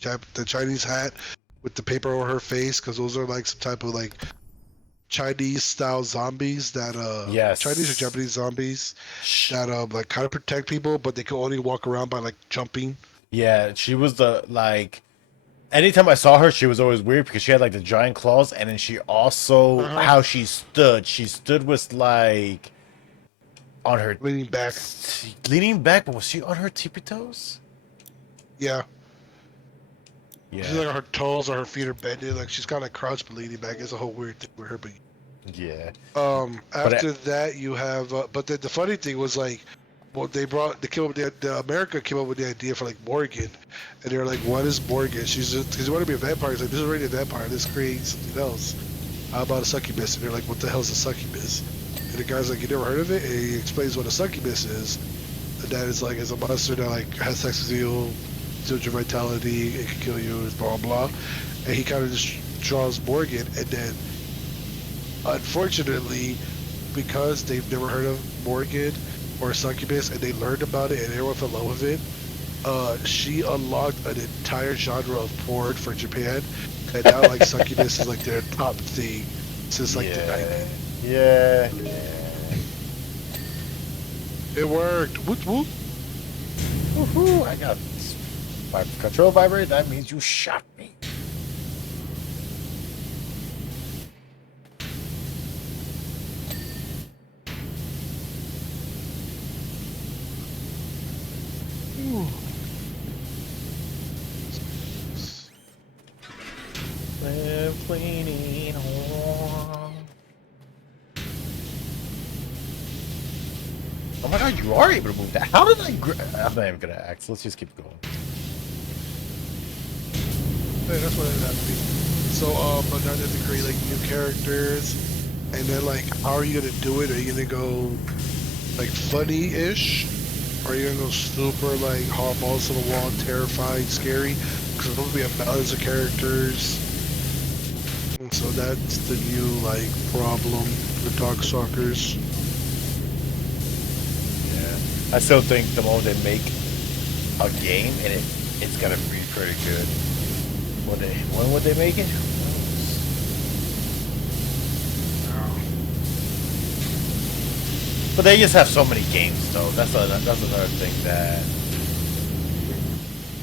the Chinese hat with the paper over her face, because those are like some type of like Chinese style zombies that Yes. Chinese or Japanese zombies that like kind of protect people, but they can only walk around by like jumping. Yeah, she was the like. Anytime I saw her, she was always weird because she had like the giant claws, and then she also how she stood with like on her Leaning back. leaning back, but was she on her tippy toes? Yeah. Yeah. She's like her toes or her feet are bended, like she's kind of crouched but leaning back. It's a whole weird thing with her. But Yeah. But After that, you have. But the funny thing was like, well, they came up with the America came up with the idea for like Morgan, and they were like, "What is Morgan?" She's just because you want to be a vampire. It's like this is already a vampire. Let's create something else. How about a succubus? And they're like, "What the hell is a succubus?" And the guy's like, "You never heard of it?" And he explains what a succubus is. And that is like is a monster that like has sex with you, steals your vitality, it can kill you, blah blah blah. And he kind of just draws Morgan, and then unfortunately, because they've never heard of Morgan or Succubus and they learned about it and everyone fell in love with it, she unlocked an entire genre of porn for Japan, and now like Succubus is like their top thing since like the yeah, 90s. yeah. It worked. Whoop whoop. Woohoo! I got my control vibrate. That means you shot me. Cleaning on. Oh my god, you are able to move that. How did I I'm not even gonna ask. Let's just keep going. Yeah, that's what it had to be. So, but now they have to create like new characters, and then like, how are you gonna do it? Are you gonna go like funny-ish? Or are you gonna go super like hard balls to the wall, terrifying, scary? Because there's going to be a balance of characters. And so that's the new like problem with Darkstalkers. Yeah. I still think the moment they make a game and it's gonna be pretty good. When would they make it? But they just have so many games, though. That's another thing that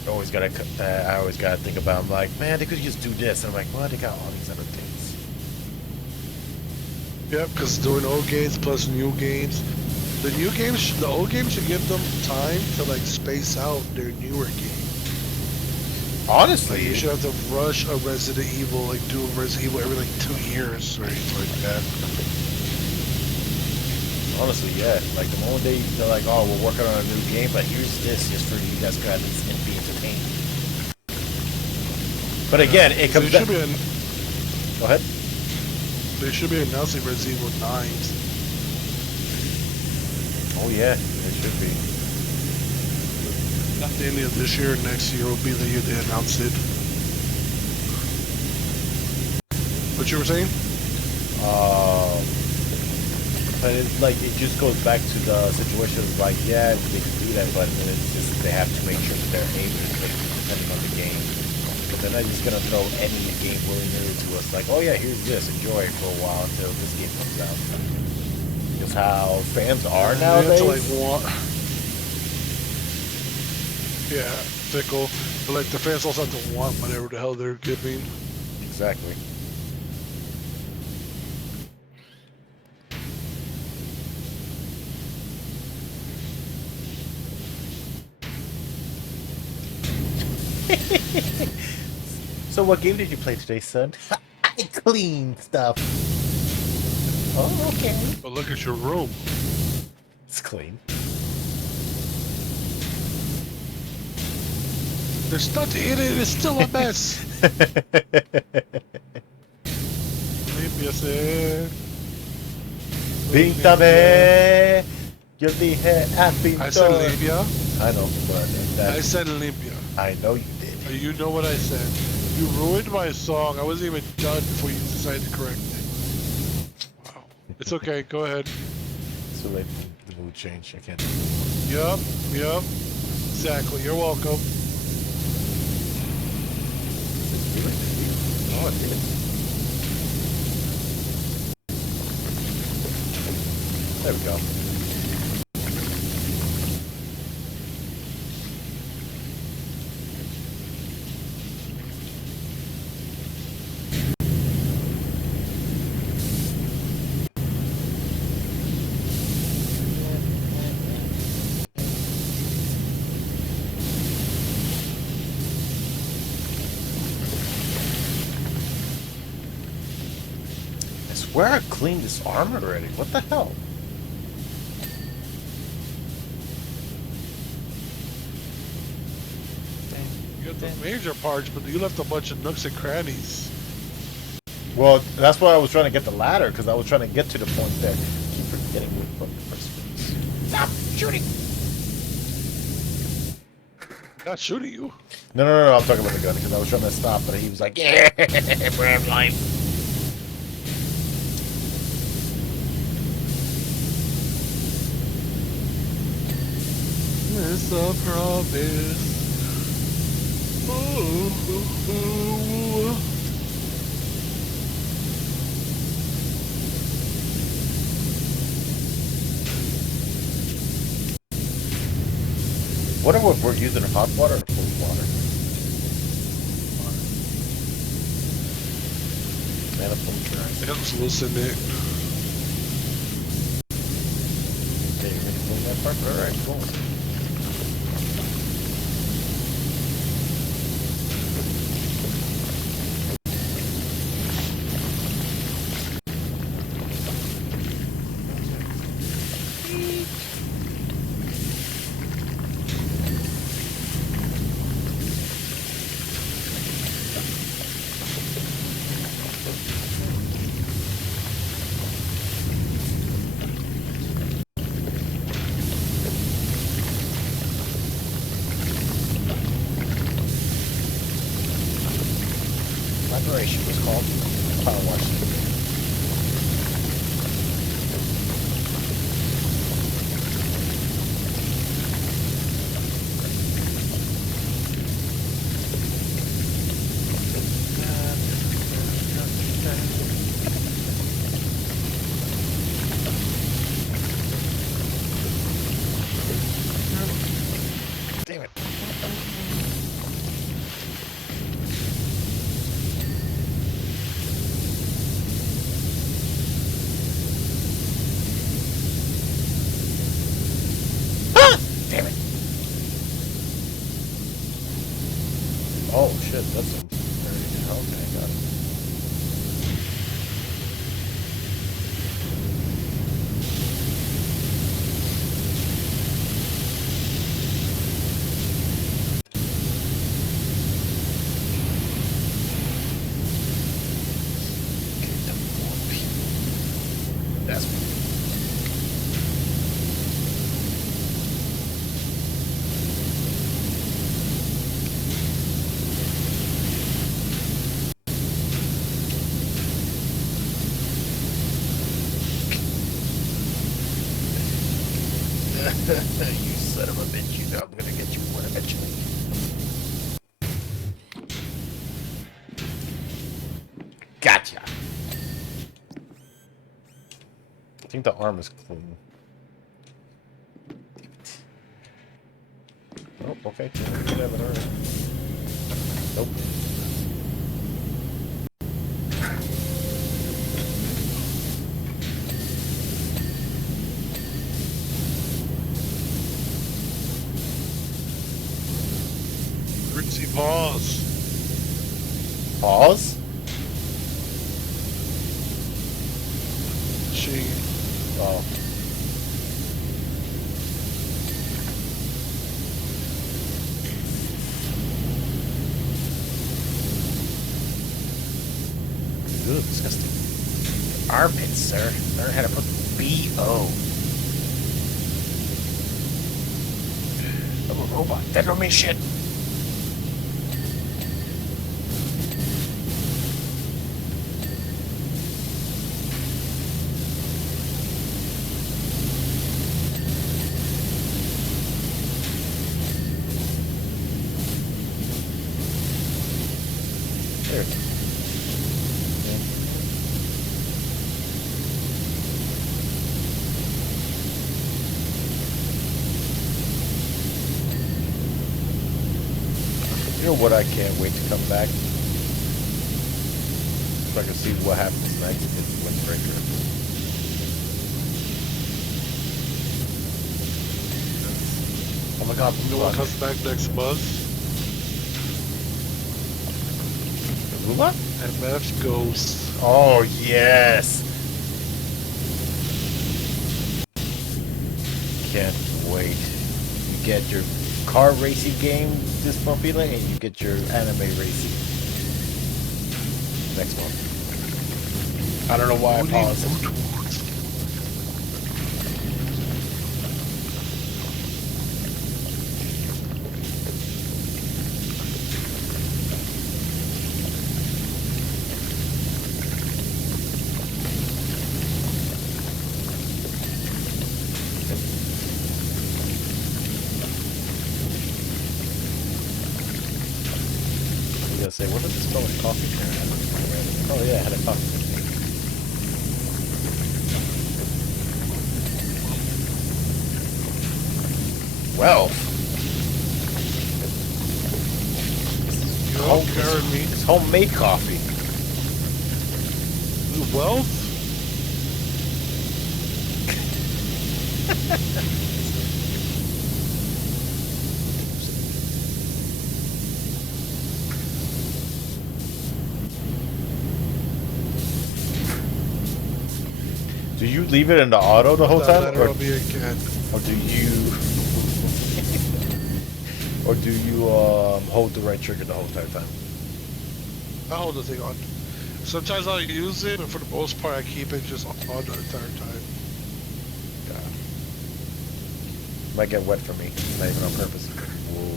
I always gotta think about. I'm like, man, they could just do this, and I'm like, well, they got all these other things. Yep, because doing old games plus new games, the old games should give them time to like space out their newer game. Honestly, Like, you should have to rush a Resident Evil, like do a Resident Evil every like 2 years or anything like that. honestly, yeah. Like the moment they're like, oh, we're working on a new game, but here's this just for you guys to have this and be entertained. But again, it comes back. Go ahead. They should be announcing Resident Evil 9s. Oh yeah, it should be. Not the end of this year, next year will be the year they announce it. What you were saying? But it just goes back to the situation of like, yeah, they can do that, but then it's just they have to make sure that they're able to make it depending on the game. But they're not just gonna throw any game willy-nilly to us, like, oh yeah, here's this, enjoy it for a while until this game comes out. Just how fans are nowadays. To, like, yeah, fickle. But like the fans also have to want whatever the hell they're giving. Exactly. So what game did you play today, son? I clean stuff. Oh, okay. But look at your room. It's clean. There's nothing in it. It's still a mess. Límpiase. Píntame. Yo dije a pintor. I said limpia. I know, but I said limpia. I know you did. You know what I said. You ruined my song. I wasn't even done before you decided to correct it. Wow. It's okay. Go ahead. It's too late for the mood change. I can't. Yup. Exactly. You're welcome. Oh, it did. There we go. swear I cleaned this armor already. What the hell? You got the major parts, but you left a bunch of nooks and crannies. Well, that's why I was trying to get the ladder, because I was trying to get to the point there. I keep forgetting which button to press. Stop shooting! Not shooting you. No, I'm talking about the gun, because I was trying to stop, but he was like, yeah, brand life. It's a promise. Ooh. What if we're using hot water or cold water? Manifold drive. M's listen it. Okay, you're making clean that part? Alright, cool. Collaboration was called. I'll watch it. Damn it. Damn it. Oh shit, that's a very okay, got it. That's you son of a bitch, you know I'm gonna get you one eventually. Gotcha. I think the arm is clean. Oh, okay. Whatever, alright. Nope. Ritzy pause. Pause? She. Oh. Ooh, disgusting. Armpits, sir. Learn how to put B-O. I'm a robot. That don't mean shit. There. You know what? I can't wait to come back so I can see what happens next in Windbreaker. Oh my god, You know what comes back next month? Lula? MF Ghost. Oh yes, can't wait. You get your car racing game this Vampila, and you get your anime racing next month. I don't know why I paused. I was gonna say, what does it smell like coffee there? Oh yeah, I had a coffee. Well, it's homemade coffee. Wealth? Do you leave it in the auto the whole time, or Be again. do you, or do you hold the right trigger the whole entire time? I hold the thing on. Sometimes I'll use it, but for the most part, I keep it just on the entire time. Yeah. Might get wet for me, not even on purpose. Whoa.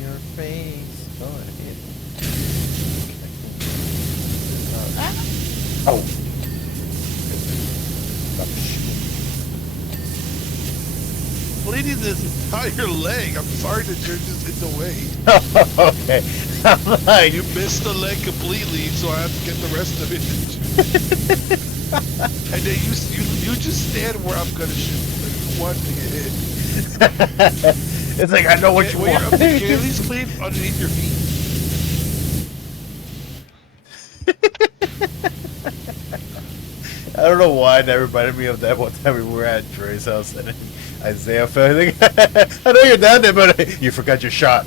Your face, go ahead. Oh. Bleeding this entire leg. I'm sorry that you're just in the way. Okay. I'm like, You missed the leg completely, so I have to get the rest of it. And then you just stand where I'm gonna shoot. Like, you want to get hit. it's like I know what you When want. you're up there, can you at least clean underneath your feet? I don't know why that reminded me of that one time we were at Dre's house and Isaiah fell. I know you're down there, but you forgot your shot.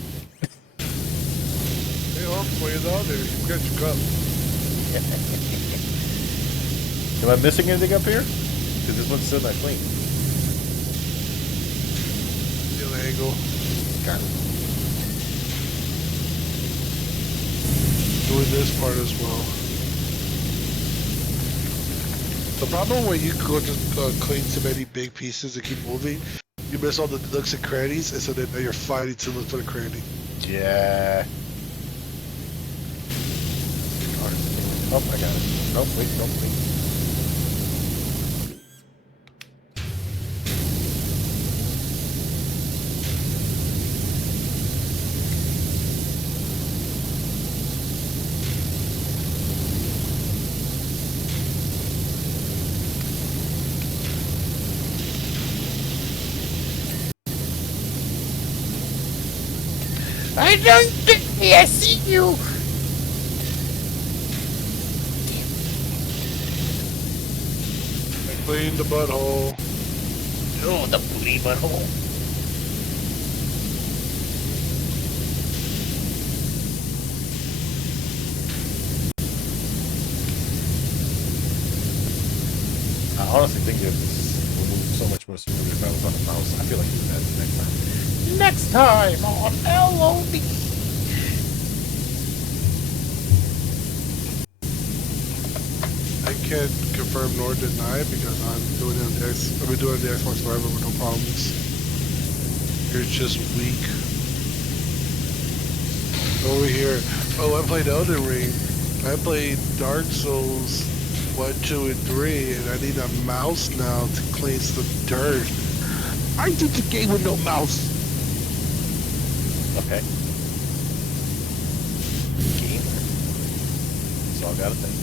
Hey, I'm playing down there. You got your cup. Am I missing anything up here? Because this one's still not clean. The other angle. Got it. Doing this part as well. The problem when you go to clean so many big pieces and keep moving, you miss all the nooks and crannies, and so then you're fighting to look for the cranny. Yeah. Oh, I got it. Nope, wait, nope, wait. I don't think I see you. I cleaned the butthole. Oh, the booty butthole. I honestly think it would move so much more smoothly if I was on a mouse. I feel like doing that next time. Next time on LOB. I can't confirm nor deny because I've been doing the Xbox forever with no problems. You're just weak. Over here. Oh, I played Elden Ring. I played Dark Souls 1, 2, and 3, and I need a mouse now to cleanse the dirt. I did the game with no mouse. Okay. Gamer. That's all I gotta think.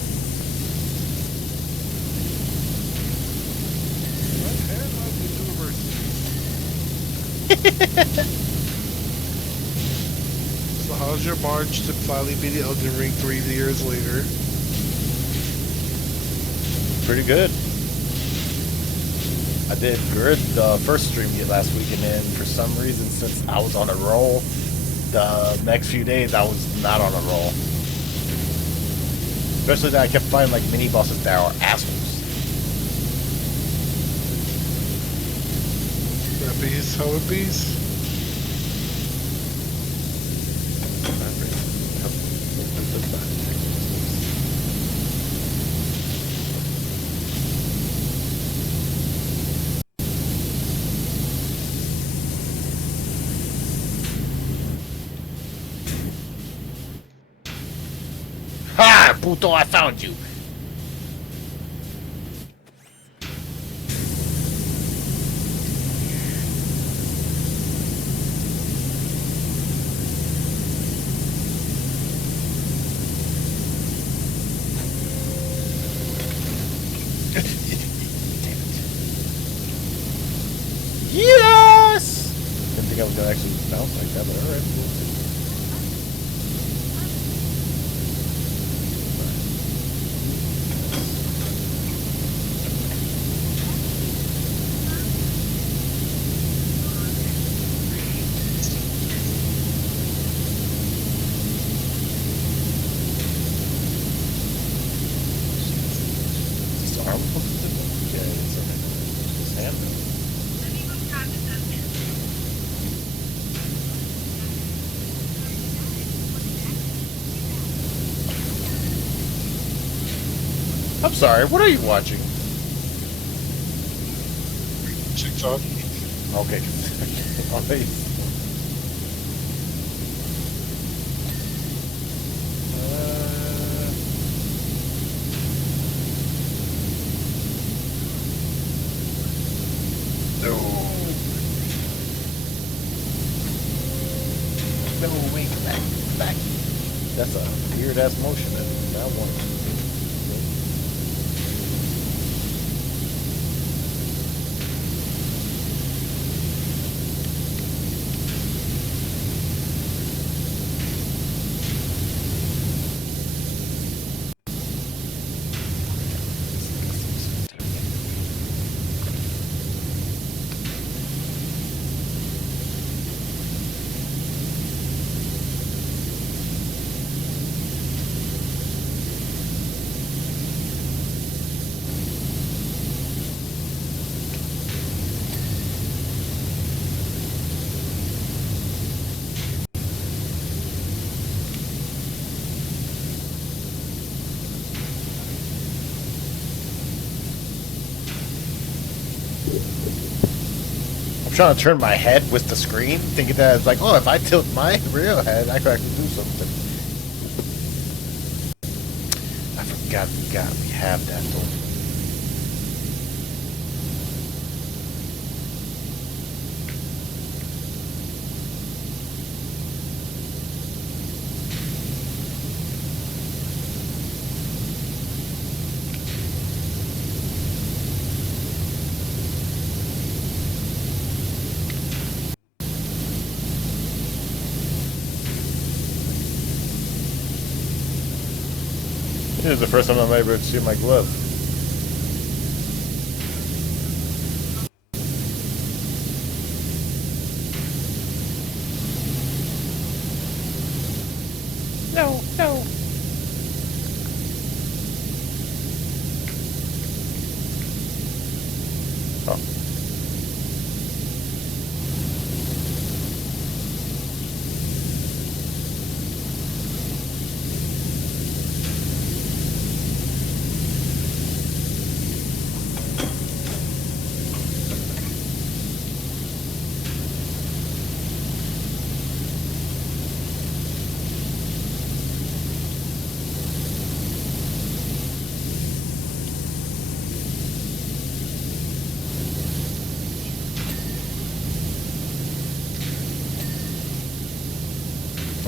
So how's your march to finally beat Elden Ring 3 years later? Pretty good. I did good the first stream last week, and then for some reason, since I was on a roll, the next few days I was not on a roll. Especially that I kept finding like mini bosses that are assholes. That bees, how it bees. Ha! Puto, I found you! Yes! Didn't think I was gonna actually bounce like that, but alright. Is this arm hooked to it? Yeah, it's okay. His hand though. I'm sorry, what are you watching? TikTok. Okay. Okay. No. No, wait, back. That's a weird ass motion. That one. I'm trying to turn my head with the screen, thinking that it's like, oh, if I tilt my real head, I could actually do something. I forgot we have that though. This is the first time I'm able to see my glove. No, no. Oh.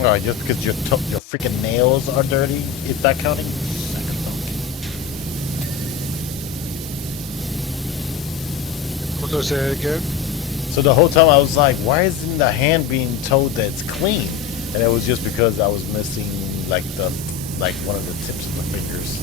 Oh, just because your freaking nails are dirty, is that counting? What do I say again? So the whole time I was like, why isn't the hand being told that it's clean? And it was just because I was missing like one of the tips of the fingers.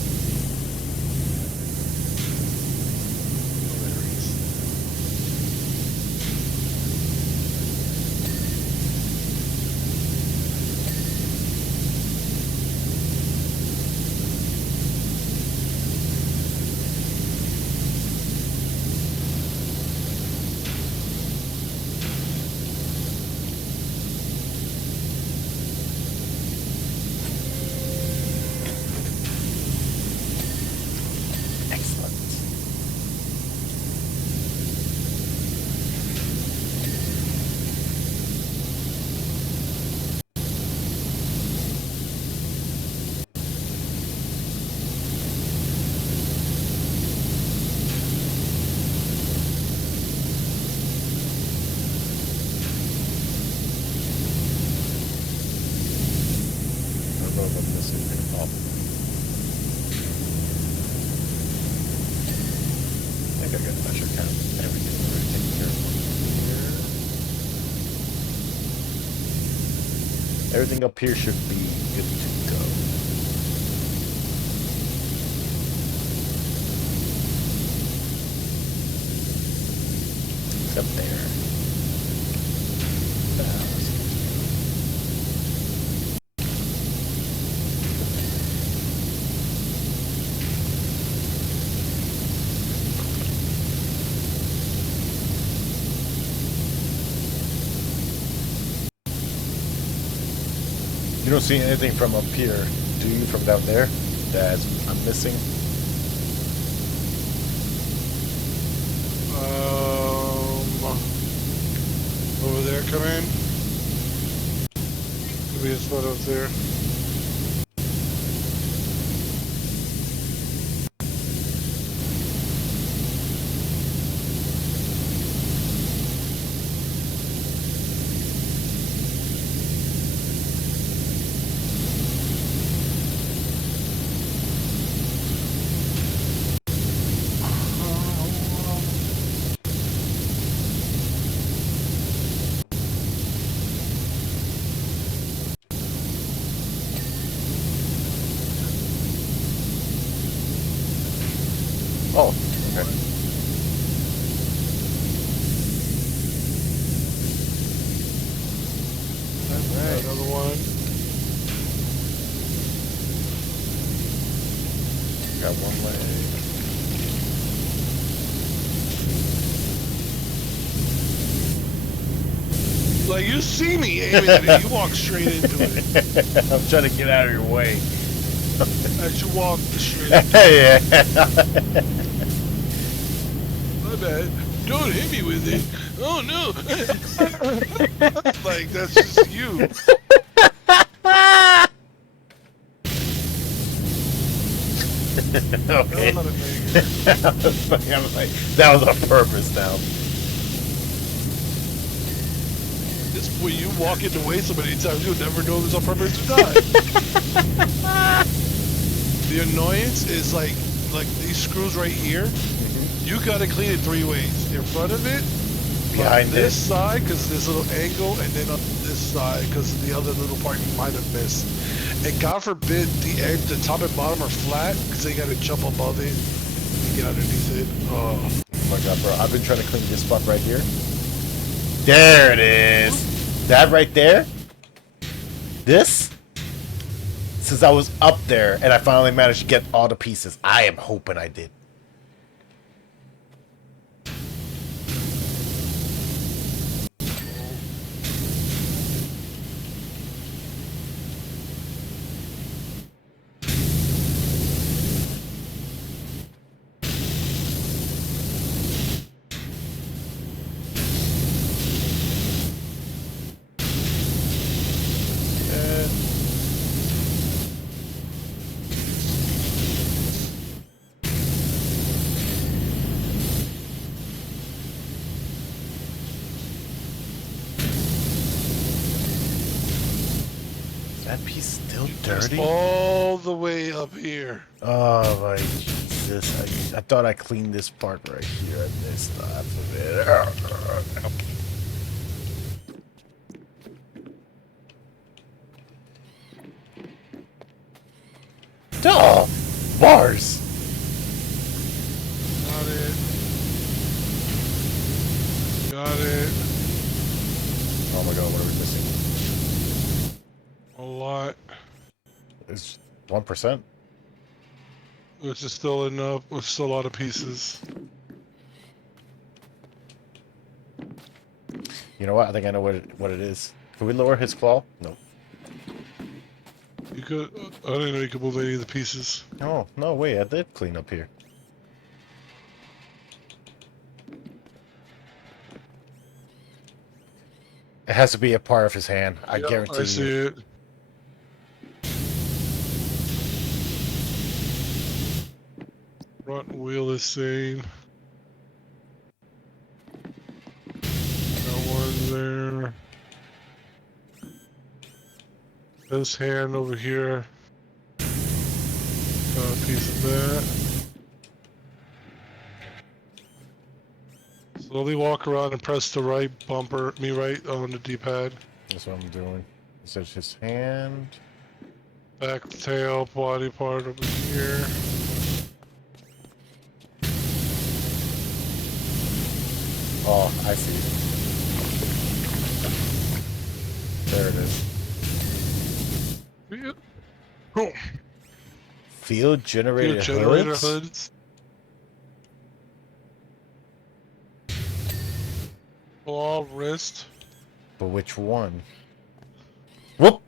what I'm missing. Oh. I think I got I should count everything already taken care of here. Everything up here should be good to go. Except there. You don't see anything from up here, do you, from down there that I'm missing? Over there, come in. Could be a spot up there. Oh, okay. Alright. Another one. Got one leg. Like, you see me aiming at it, you walk straight into it. I'm trying to get out of your way. As you walk straight into it. Yeah. My bad. Don't hit me with it. Oh no. Like, that's just you. Okay. I'm like, that was on purpose now. This way you walk in the way so many times you'll never know this on purpose or not. The annoyance is like these screws right here. You gotta clean it 3 ways. In front of it, Behind on this side, because there's a little angle, and then on this side, because the other little part you might have missed. And God forbid the edge, the top and bottom are flat, because they gotta jump above it and get underneath it. Oh my god, bro. I've been trying to clean this spot right here. There it is. That right there. This. Since I was up there and I finally managed to get all the pieces. I am hoping I did. That piece still dirty? all the way up here. Oh my Jesus. I thought I cleaned this part right here. I missed half of it. Okay. Oh, bars. Got it. Got it. Oh my god, what are we missing? A lot. It's 1%. Which is still enough. With still a lot of pieces. You know what? I think I know what it is. Can we lower his claw? No. You could. I didn't know you could move any of the pieces. Oh, no, wait. I did clean up here. It has to be a part of his hand. I guarantee you. I see it. Front wheel is same. Got one there. This hand over here. A piece of that. Slowly walk around and press the right bumper, right on the D-pad. That's what I'm doing. It says his hand. Back, tail, body part over here. Oh, I see. There it is. Yeah. Oh. Field generator Generator hoods? hoods. Claw, wrist. But which one? Whoop!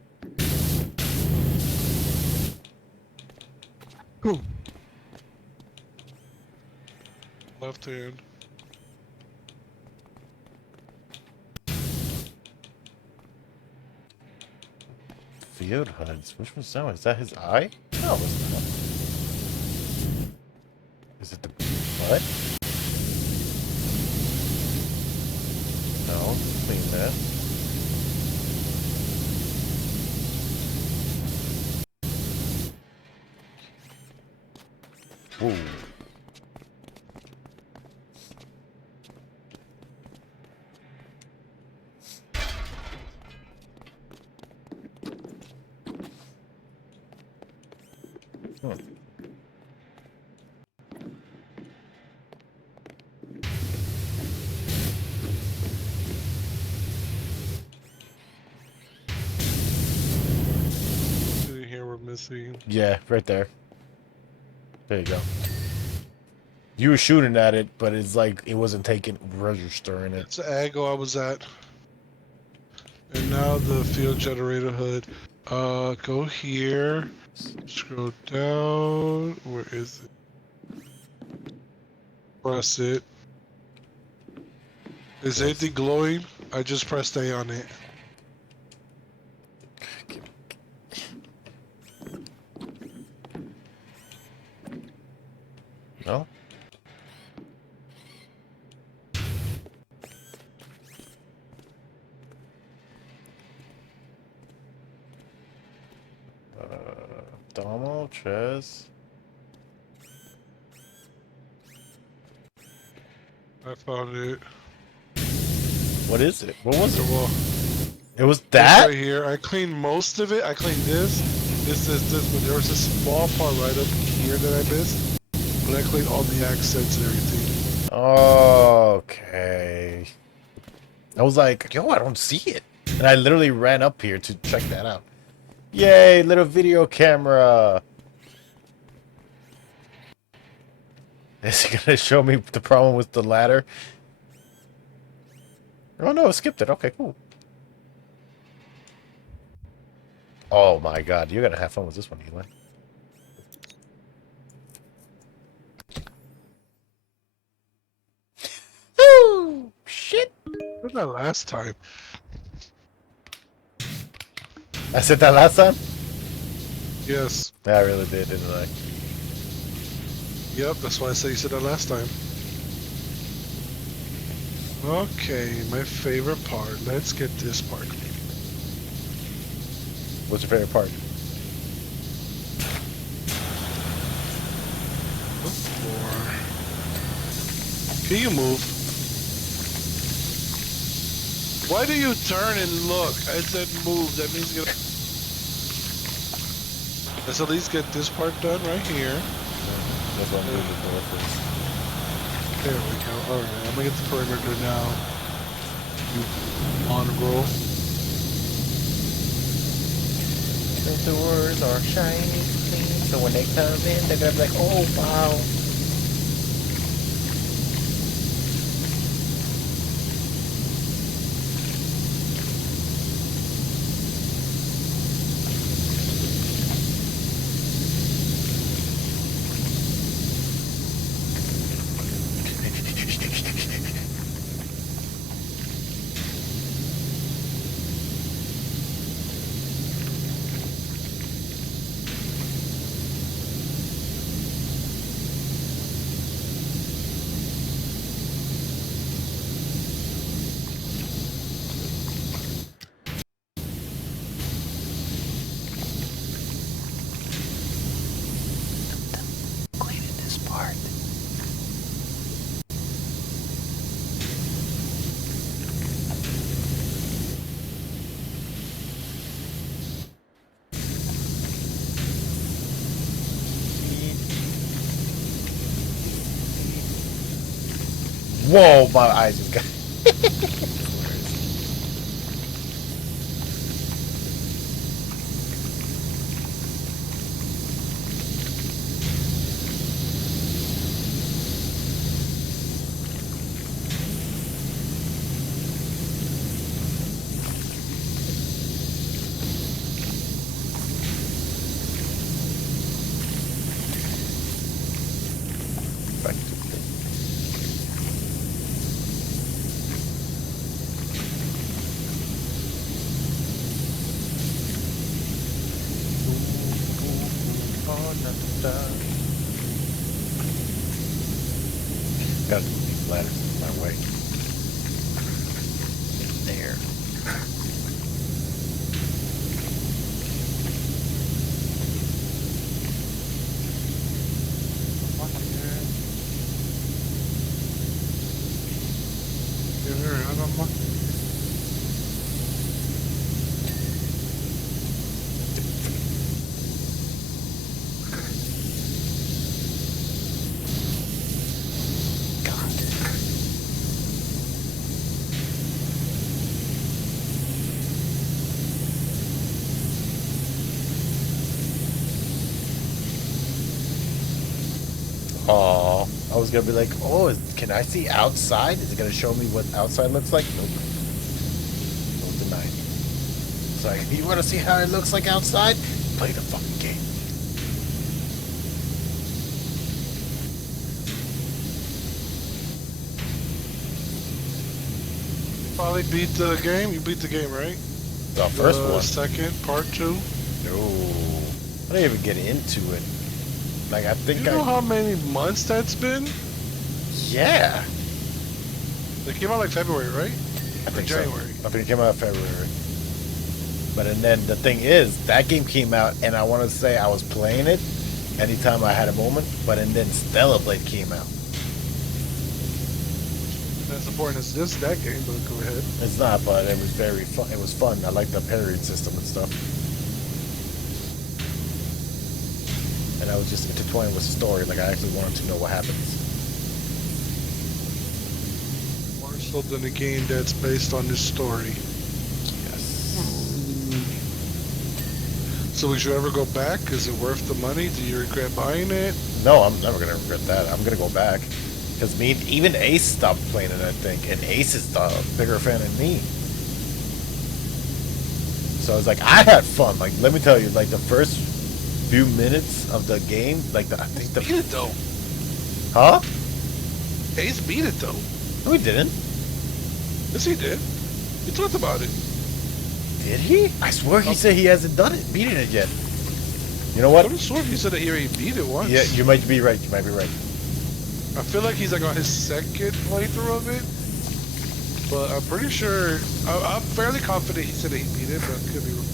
Left hand. Field hoods? Which one's that one? Is that his eye? No, it's not. Is it the butt? No, clean that. Ooh. Hmm. Here we're missing. Yeah, right there. There you go. You were shooting at it, but it's like it wasn't taking registering it. It's the angle I was at. And now the field generator hood. Go here. Scroll down. Where is it? Press it. Is anything glowing? I just pressed A on it. No? Abdominal, chest. I found it. What is it? What was it? Well, It was this that? right here. I cleaned most of it. I cleaned this, but there was a small part right up here that I missed. But I cleaned all the accents and everything. Okay. I was like, yo, I don't see it. And I literally ran up here to check that out. Yay, little video camera. Is it gonna show me the problem with the ladder? Oh no, it skipped it. Okay, cool. Oh my god, you're gonna have fun with this one, Eli. Ooh, shit. What that last time? I said that last time? Yes. Yeah, I really did, didn't I? Yep, that's why I said you said that last time. Okay, my favorite part. Let's get this part. What's your favorite part? Can you move? Why do you turn and look? I said move. That means you. Let's at least get this part done right here. That's what I'm looking for first. There we go. Alright, I'm gonna get the perimeter now. You mongrel. The doors are shiny clean, so when they come in, they're gonna be like, oh wow. heart. Whoa, my eyes just got. Gotta move these ladders my way. There. Oh, I was gonna be like, oh, can I see outside? Is it gonna show me what outside looks like? Nope. No denying. It's like, if you want to see how it looks like outside, play the fucking game. Finally beat the game. You beat the game, right? The first one. Second, part 2. No, I didn't even get into it. Like, I think You know how many months that's been? Yeah. They came out like February, right? I think January. So. I think it came out in February. But and then the thing is, that game came out, and I want to say I was playing it anytime I had a moment. But and then Stellar Blade came out. As important as that game, but go ahead. It's not, but it was very fun. It was fun. I like the parrying system and stuff. And I was just intertwined with the story. Like, I actually wanted to know what happens. More so than a game that's based on this story. Yes. So would you ever go back? Is it worth the money? Do you regret buying it? No, I'm never going to regret that. I'm going to go back. Because even Ace stopped playing it, I think. And Ace is the bigger fan than me. So it's like, I had fun. Like, let me tell you, like, the first few minutes of the game, like, I think Beat it, though. Huh? Ace beat it, though. No, he didn't. Yes, he did. We talked about it. Did he? I swear he said he hasn't done it, beaten it yet. You know what? I'm sure he said that he already beat it once. Yeah, you might be right. You might be right. I feel like he's like on his second playthrough of it. But I'm pretty sure, I'm fairly confident he said that he beat it, but could be wrong.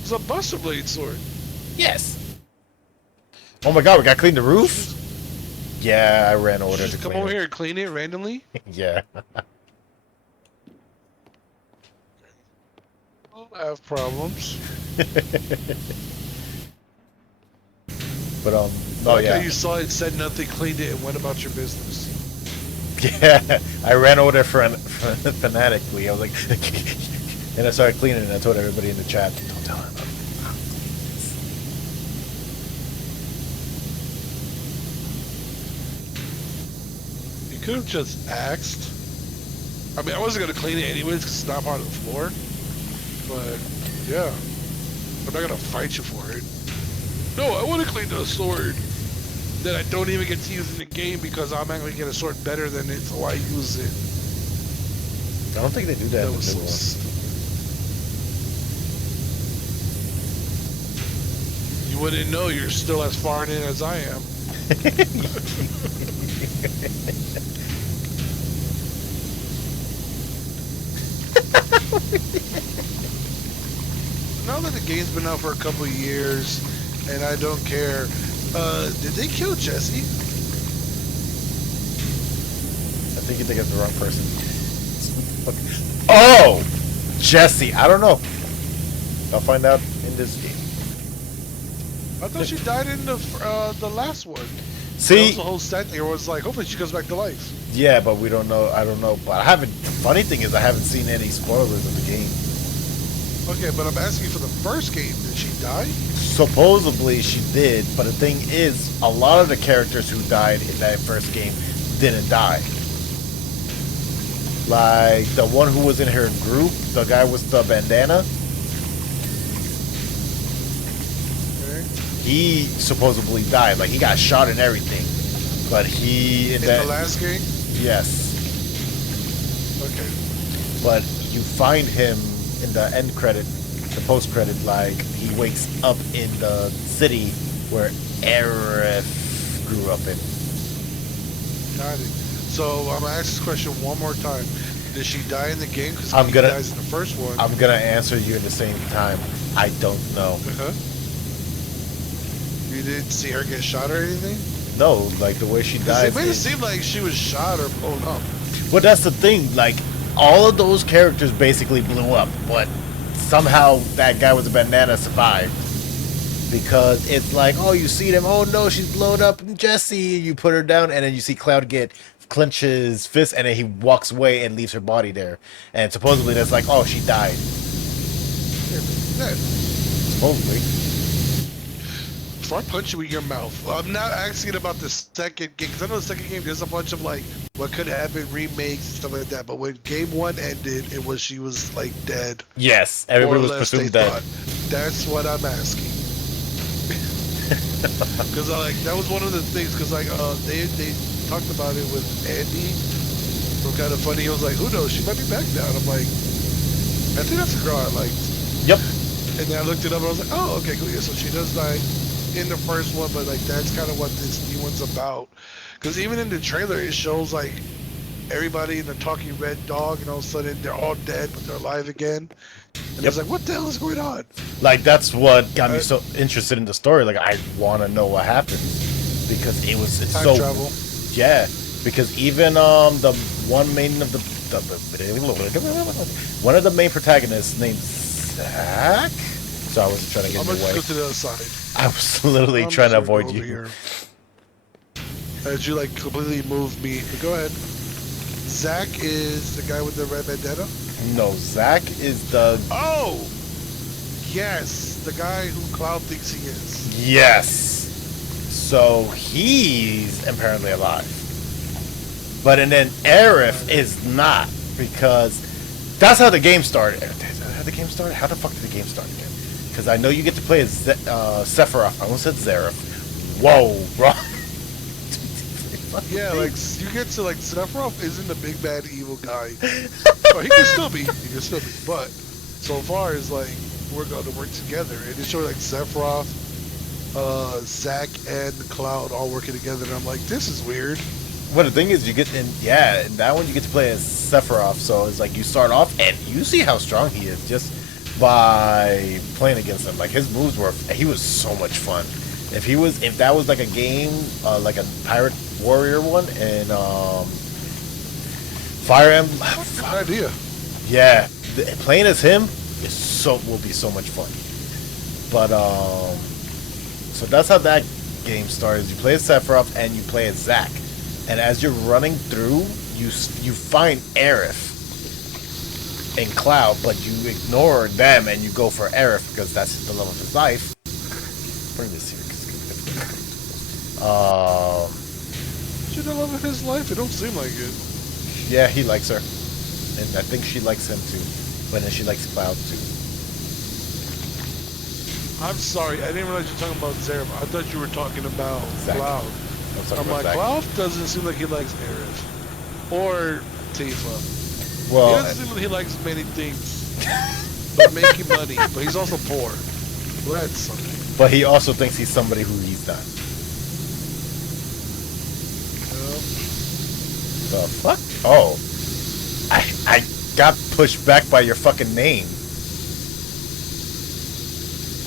It's a Buster Blade sword. Yes. Oh my God, we got to clean the roof? Yeah, I ran over there to Just come clean over it. here and clean it randomly? Yeah. I have problems. But no, Like yeah. how you saw it, said nothing, cleaned it, and went about your business. Yeah, I ran over there fanatically. I was like, and I started cleaning, and I told everybody in the chat, don't tell him. You could have just asked. I mean, I wasn't going to clean it anyways because it's not part of the floor. But, yeah. I'm not going to fight you for it. No, I want to clean the sword that I don't even get to use in the game because I'm actually going to get a sword better than it, so I use it. I don't think they do that in the was new one. You wouldn't know. You're still as far in as I am. Now that the game's been out for a couple of years, and I don't care, did they kill Jesse? I think you think of the wrong person. Oh! Jesse! I don't know. I'll find out in this game. I thought she died in the last one. That See? was the whole set thing. It was like, hopefully she comes back to life. Yeah, but we don't know. I don't know. But I haven't. The funny thing is, I haven't seen any spoilers of the game. Okay, but I'm asking for the first game. Did she die? Supposedly she did, but the thing is, a lot of the characters who died in that first game didn't die. Like the one who was in her group, the guy with the bandana. He supposedly died. Like he got shot and everything, but he In the last game? yes. Okay. But you find him in the end credit, the post credit, like he wakes up in the city where Aerith grew up in. Got it. So I'm gonna ask this question one more time. Did she die in the game? Because I'm gonna- dies in the first one. I'm gonna answer you in the same time. I don't know. Uh-huh. You didn't see her get shot or anything? No, like the way she 'Cause died. it made it seem like she was shot or blown up. Well, that's the thing. Like all of those characters basically blew up, but somehow that guy with the bandana survived. Because it's like, oh, you see them. Oh no, she's blown up. Jesse, you put her down, and then you see Cloud clench his fist, and then he walks away and leaves her body there. And supposedly that's like, oh, she died. Yeah. Supposedly. Before I punch you in your mouth, I'm not asking about the second game, because I know the second game there's a bunch of like what could happen, remakes and stuff like that. But when game one ended, it was she was like dead. Yes, everybody Or was less presumed they dead. thought. That's what I'm asking. Because like that was one of the things. Because like they talked about it with Andy. So kind of funny. He was like, "Who knows? She might be back now." And I'm like, "I think that's a girl I liked." Yep. And then I looked it up and I was like, "Oh, okay, cool. Yeah, so she does die in the first one, but like that's kind of what this new one's about." Because even in the trailer, it shows like everybody in the talking red dog, and all of a sudden they're all dead, but they're alive again. And Yep. it's like, what the hell is going on? Like that's what got me so interested in the story. Like I want to know what happened because it's Time so travel. yeah. Because even the one main of the one of the main protagonists named Zach. So I was trying to get I'm in gonna the way. go to the other side. I was literally I'm trying to just gonna avoid go you. over here. As you like completely moved me. But go ahead. Zach is the guy with the red bandana. No, Zach is the Oh, yes, the guy who Cloud thinks he is. yes. So he's apparently alive. But and then Aerith is not because that's how the game started. How the game started? How the fuck did the game start again? Because I know you get to play as Sephiroth. I almost said Zeref. Whoa, bro. Yeah, like you get to like Sephiroth isn't a big bad evil guy. Well, he can still be. He can still be. But so far as like we're going to work together, and it showed like Sephiroth, Zack, and Cloud all working together, and I'm like, this is weird. Well, the thing is, you get in that one you get to play as Sephiroth. So it's like you start off and you see how strong he is just by playing against him. Like his moves he was so much fun. If that was like a game, like a Pirate Warrior one, and Fire Emblem. Good idea. Yeah, playing as him will be so much fun. But so that's how that game starts. You play as Sephiroth and you play as Zack, and as you're running through, you find Aerith and Cloud, but you ignore them and you go for Aerith because that's the love of his life. Bring this here. Should the love of his life? It don't seem like it. Yeah, he likes her, and I think she likes him too. But then she likes Cloud too. I'm sorry, I didn't realize you were talking about Zeref. I thought you were talking about Zack. Cloud. I was talking I'm about like, Zack. Cloud doesn't seem like he likes Aerith. Or Tifa. He Well, doesn't seem like he likes many things. But making money. But he's also poor. Well, that's something. but he also thinks he's somebody who he's not. The fuck? Oh. I got pushed back by your fucking name.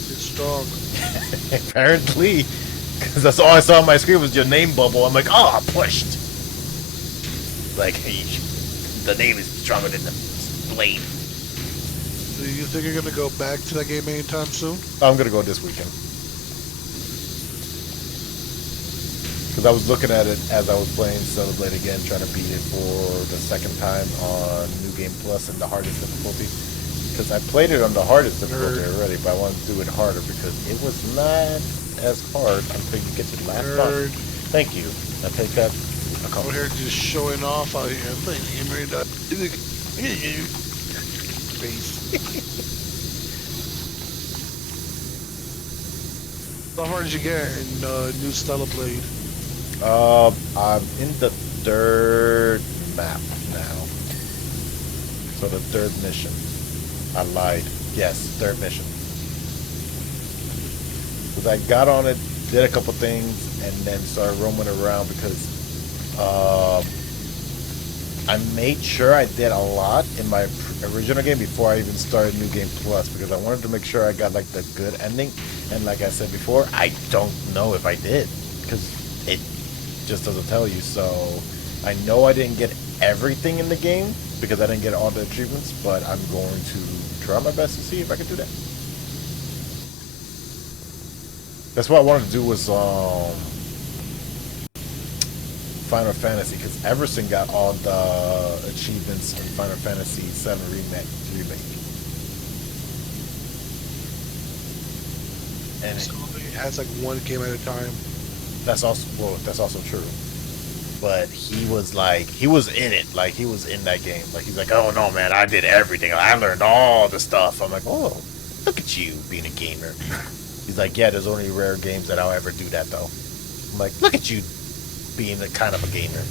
It's strong. Apparently. Because that's all I saw on my screen was your name bubble. I'm like, oh, pushed. Like, hey, the name is stronger than the blade. So you think you're gonna go back to that game anytime soon? I'm gonna go this weekend. Because I was looking at it as I was playing Celebrate again, trying to beat it for the second time on New Game Plus and the hardest difficulty. Because I played it on the hardest difficulty already, but I wanted to do it harder because it was not as hard until you get to the last boss. Thank you. I take that. Over here just showing off out here. How hard did you get in New Stella Blade? I'm in the third map now. So the third mission. I lied. Yes, third mission. Because I got on it, did a couple things, and then started roaming around because I made sure I did a lot in my original game before I even started New Game Plus because I wanted to make sure I got like the good ending. And like I said before, I don't know if I did because it just doesn't tell you. So I know I didn't get everything in the game because I didn't get all the achievements, but I'm going to try my best to see if I can do that. That's what I wanted to do was Final Fantasy because Everson got all the achievements in Final Fantasy VII Remake. And it has like one game at a time. That's also true. But he was in it, like he was in that game. Like he's like, oh no man, I did everything. I learned all the stuff. I'm like, oh, look at you being a gamer. He's like, yeah, there's only rare games that I'll ever do that though. I'm like, look at you being a kind of a gamer.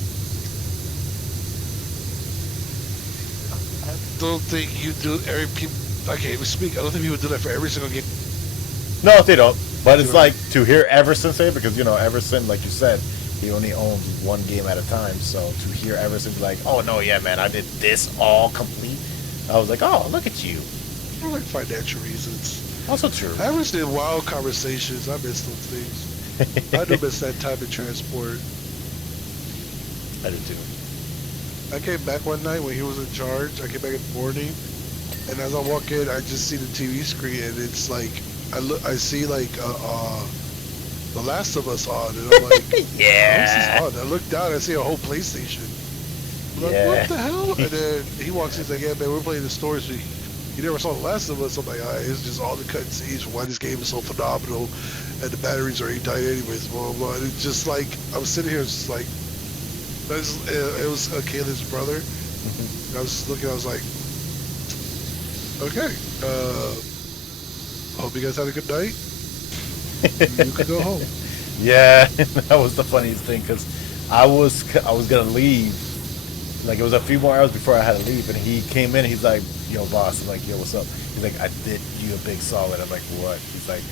I don't think you do every people. Okay, we speak. I don't think people do that for every single game. No, they don't. But it's like to hear Everson say, because you know Everson, like you said, he only owns one game at a time. So to hear Everson be like, oh no, yeah, man, I did this all complete. I was like, oh, look at you. For like financial reasons. Also true. I wish they had wild conversations. I miss those things. I do miss that type of transport. I do too. I came back one night when he was in charge. I came back in the morning, and as I walk in, I just see the TV screen, and it's like I see like The Last of Us on, and I'm like, yeah. This is on. I look down, I see a whole PlayStation. I'm like, what the hell? And then he walks in, he's like, yeah, man, we're playing the story. So you never saw The Last of Us. I'm like, it's just all the cutscenes for why this game is so phenomenal, and the batteries are tight anyways. Blah blah. And it's just like I was sitting here, just like. It was Kayla's brother. Mm-hmm. I was looking, I was like, okay, hope you guys had a good night. You can go home. Yeah, that was the funniest thing because I was gonna leave. Like it was a few more hours before I had to leave, and he came in. He's like, "Yo, boss." I'm like, "Yo, what's up?" He's like, "I did you a big solid." I'm like, "What?" He's like,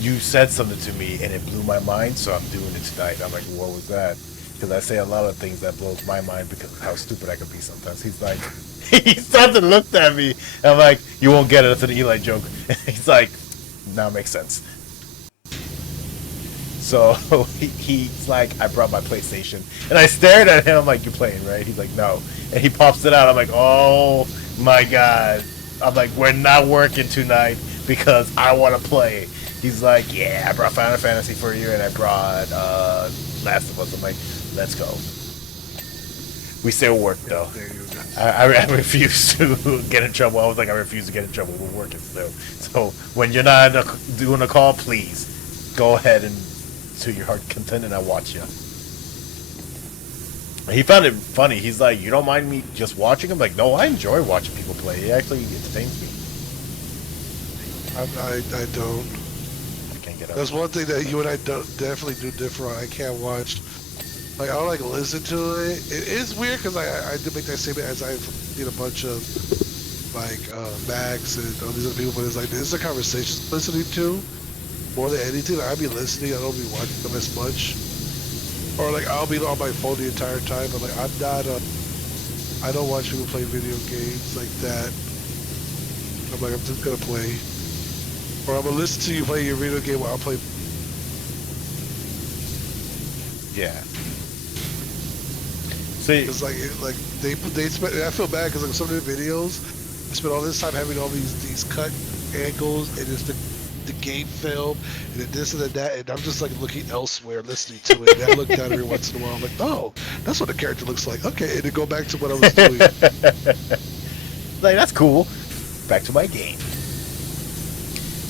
"You said something to me, and it blew my mind, so I'm doing it tonight." I'm like, "What was that?" Because I say a lot of things that blows my mind because of how stupid I could be sometimes. He's like, he stopped and looked at me. And I'm like, you won't get it. It's an Eli joke. He's like, now it makes sense. So he's like, I brought my PlayStation. And I stared at him. I'm like, you playing, right? He's like, no. And he pops it out. I'm like, oh my God. I'm like, we're not working tonight because I want to play. He's like, yeah, I brought Final Fantasy for you. And I brought Last of Us. I'm like, let's go. We still work though. I refuse to get in trouble. I was like, I refuse to get in trouble. We're working still. So when you're not doing a call, please go ahead and to your heart content, and I watch you. He found it funny. He's like, you don't mind me just watching? I'm like, no, I enjoy watching people play. It actually entertains me. I don't. I can't get up. That's one thing that you and I definitely do different. I can't watch. Like, I don't like listen to it. It is weird because I do make that statement as I've seen a bunch of like Max and all these other people, but it's like this is a conversation listening to more than anything. Like, I be listening. I don't be watching them as much. Or like I'll be on my phone the entire time. But like I'm not I don't watch people play video games like that. I'm like, I'm just gonna play. Or I'm gonna listen to you play your video game while I play. Yeah. See, It's like, they spend. I feel bad because like some of the videos, they spend all this time having all these cut angles and just the game film and then this and then that, and I'm just like looking elsewhere, listening to it. And I look down every once in a while. I'm like, oh, that's what the character looks like. Okay, and then go back to what I was doing. like that's cool. Back to my game.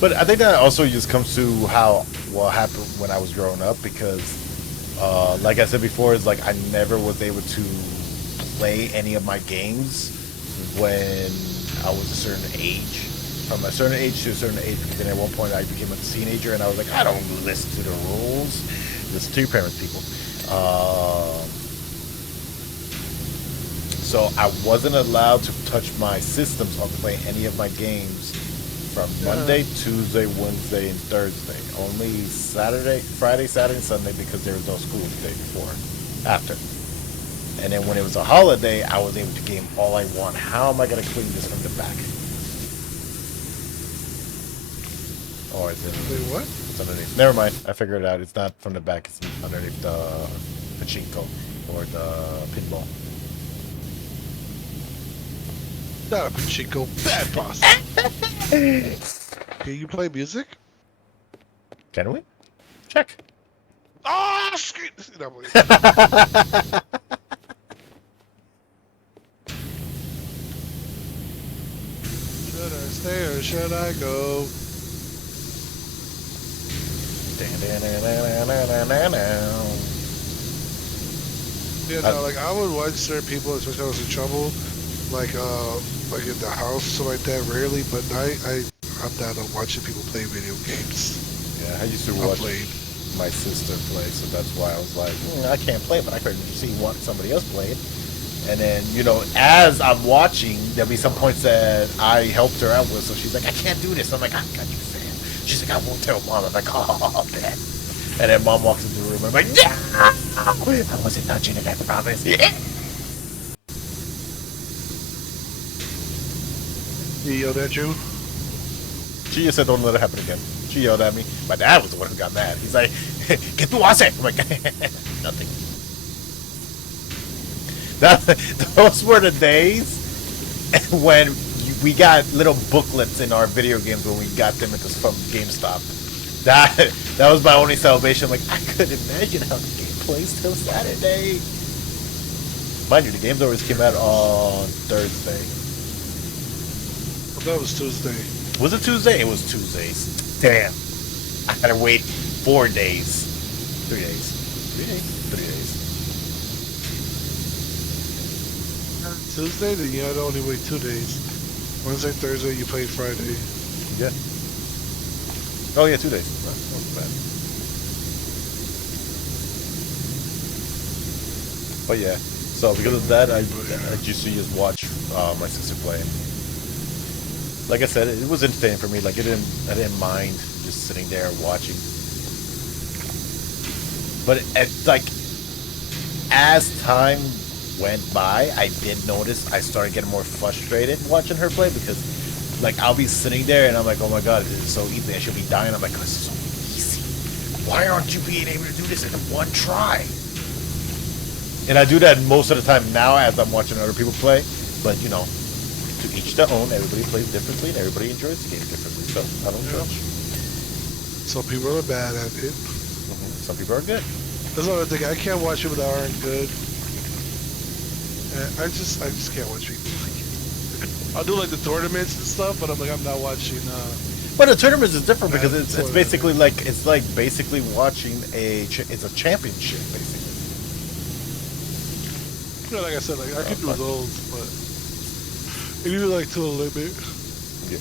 But I think that also just comes to what happened when I was growing up because, like I said before, it's like I never was able to play any of my games when I was a certain age. From a certain age to a certain age, because then at one point I became a teenager and I was like, I don't listen to the rules. Listen to your parents, people. So I wasn't allowed to touch my systems or play any of my games from Monday, Tuesday, Wednesday, and Thursday. Only Friday, Saturday, and Sunday because there was no school the day before, after. And then when it was a holiday, I was able to game all I want. How am I going to clean this from the back? Or is it? Wait, what? It's underneath. Never mind. I figured it out. It's not from the back. It's underneath the pachinko or the pinball. Not a pachinko. Bad boss. Can you play music? Can we? Check. Oh, shit! No, wait. Should I stay or should I go? Yeah, no, like I would watch certain people, especially when I was in trouble, like in the house, so like that. Rarely, but I'm down on watching people play video games. Yeah, I used to watch my sister play, so that's why I was like, I can't play, but I could see somebody else play it. And then, as I'm watching, there'll be some points that I helped her out with, so she's like, I can't do this. I'm like, I got you, Sam. She's like, I won't tell Mom. I'm like, oh, man. And then Mom walks into the room, and I'm like, no! I wasn't touching it, I promise. Yeah. He yelled at you? She just said, don't let it happen again. She yelled at me. My dad was the one who got mad. He's like, ¿Qué tú haces? I'm like, nothing. Those were the days when we got little booklets in our video games when we got them from GameStop. That was my only salvation. Like, I couldn't imagine how the game plays till Saturday. Mind you, the games always came out on Thursday. Well, that was Tuesday. Was it Tuesday? It was Tuesdays. Damn. I had to wait 4 days. 3 days. 3 days? 3 days. Tuesday? Then you had to only wait 2 days. Wednesday, Thursday, you played Friday. Yeah. Oh yeah, 2 days. That wasn't bad. But yeah, so because of that, I used to just watch my sister play. Like I said, it was entertaining for me. Like I didn't mind just sitting there watching. But it's like as time went by, I did notice I started getting more frustrated watching her play because, like, I'll be sitting there and I'm like, oh my god, this is so easy. I should be dying. I'm like, this is so easy. Why aren't you being able to do this in one try? And I do that most of the time now as I'm watching other people play. But to each their own. Everybody plays differently and everybody enjoys the game differently. So I don't judge. Some people are bad at it. Some people are good. That's another thing. I can't watch people that aren't good. I just can't watch people. I'll do like the tournaments and stuff, but I'm not watching. But the tournaments is different because it's basically basically watching it's a championship basically. Like I said, like I can do those, but maybe like to a limit. Yeah.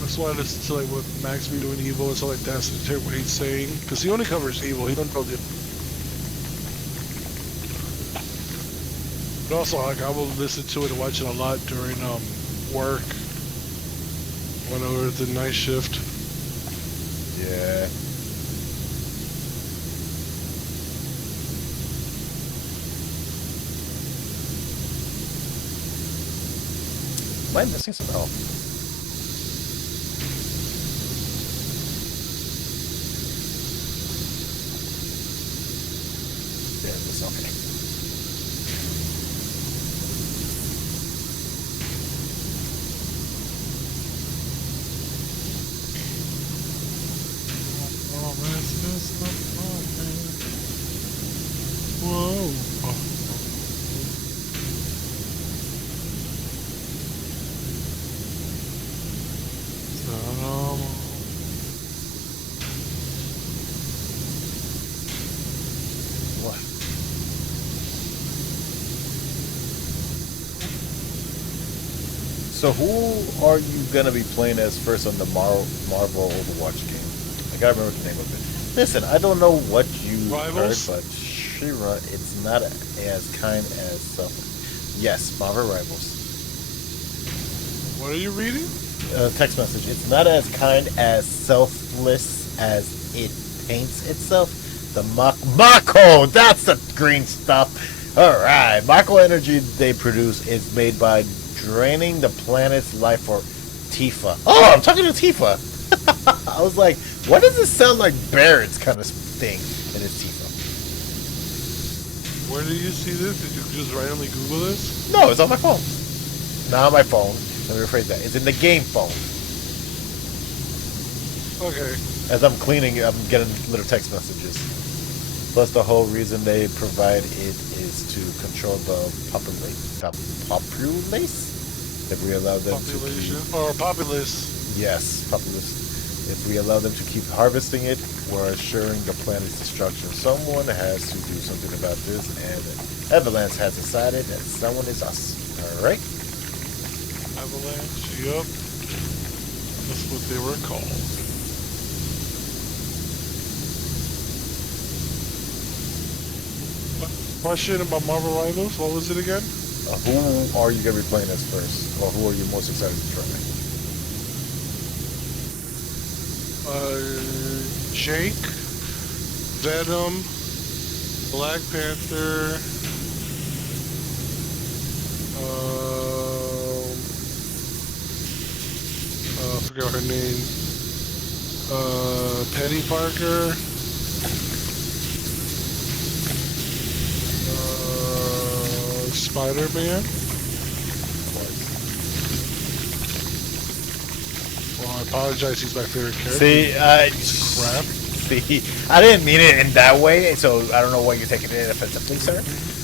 That's why I listen to like what Max be doing Evo and stuff like that, so to hear what he's saying, because he only covers Evo. He don't know the. But also, like I will listen to it and watch it a lot during work when I was at the night shift. Yeah. Am I missing some? Oh. Yeah, this okay. Oh, this is the Whoa. What? So who are you gonna be playing as first on the Marvel Overwatch game? I gotta remember the name of it. Listen, I don't know what you Rivals? heard, but Shira, it's not as kind as some. Yes, Marvel Rivals. What are you reading? Text message. It's not as kind as selfless as it paints itself. The Mako, that's the green stuff. All right, Mako energy they produce is made by draining the planet's life for Tifa. Oh, I'm talking to Tifa. I was like, why does this sound like Barrett's kind of thing? And it's Tifa. Where do you see this? Did you just randomly Google this? No, it's on my phone. Not on my phone. Let me rephrase that. It's in the game phone. Okay. As I'm cleaning, I'm getting little text messages. Plus, the whole reason they provide it is to control the populace. If we allow them Population to keep, or populace. yes, populace. If we allow them to keep harvesting it, we're assuring the planet's destruction. Someone has to do something about this, and Avalanche has decided that someone is us. All right. Avalanche. Yup. That's what they were called. Question about Marvel Rivals. What was it again? Who are you gonna be playing as first, or who are you most excited to try? Jake, Venom, Black Panther, I forgot her name. Penny Parker. Spider-Man. Well, I apologize. He's my favorite character. See, Crap. see, I didn't mean it in that way, so I don't know why you're taking it offensively, sir.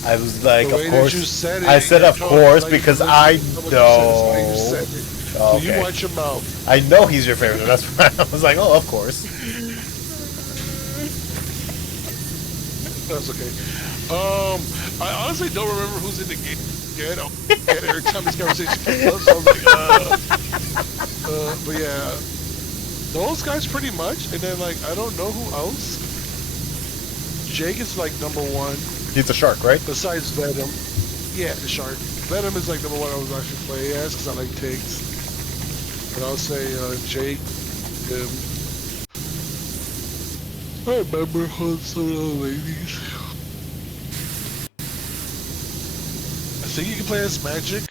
I was like, The of way course. that you said it, I said, you're of talking course, like because you I listened to know. what you said, it's like you said it. So you Okay. watch your mouth. I know he's your favorite. That's why I was like, oh, of course. That's okay. I honestly don't remember who's in the game yet. Every time this conversation comes up, so I was like, but yeah, those guys pretty much. And then like, I don't know who else. Jake is like number one. He's a shark, right? Besides Venom. Yeah, the shark. Venom is like number one I was actually playing as because I like takes. But I'll say Jake. I remember some of the ladies. I think you can play as Magic.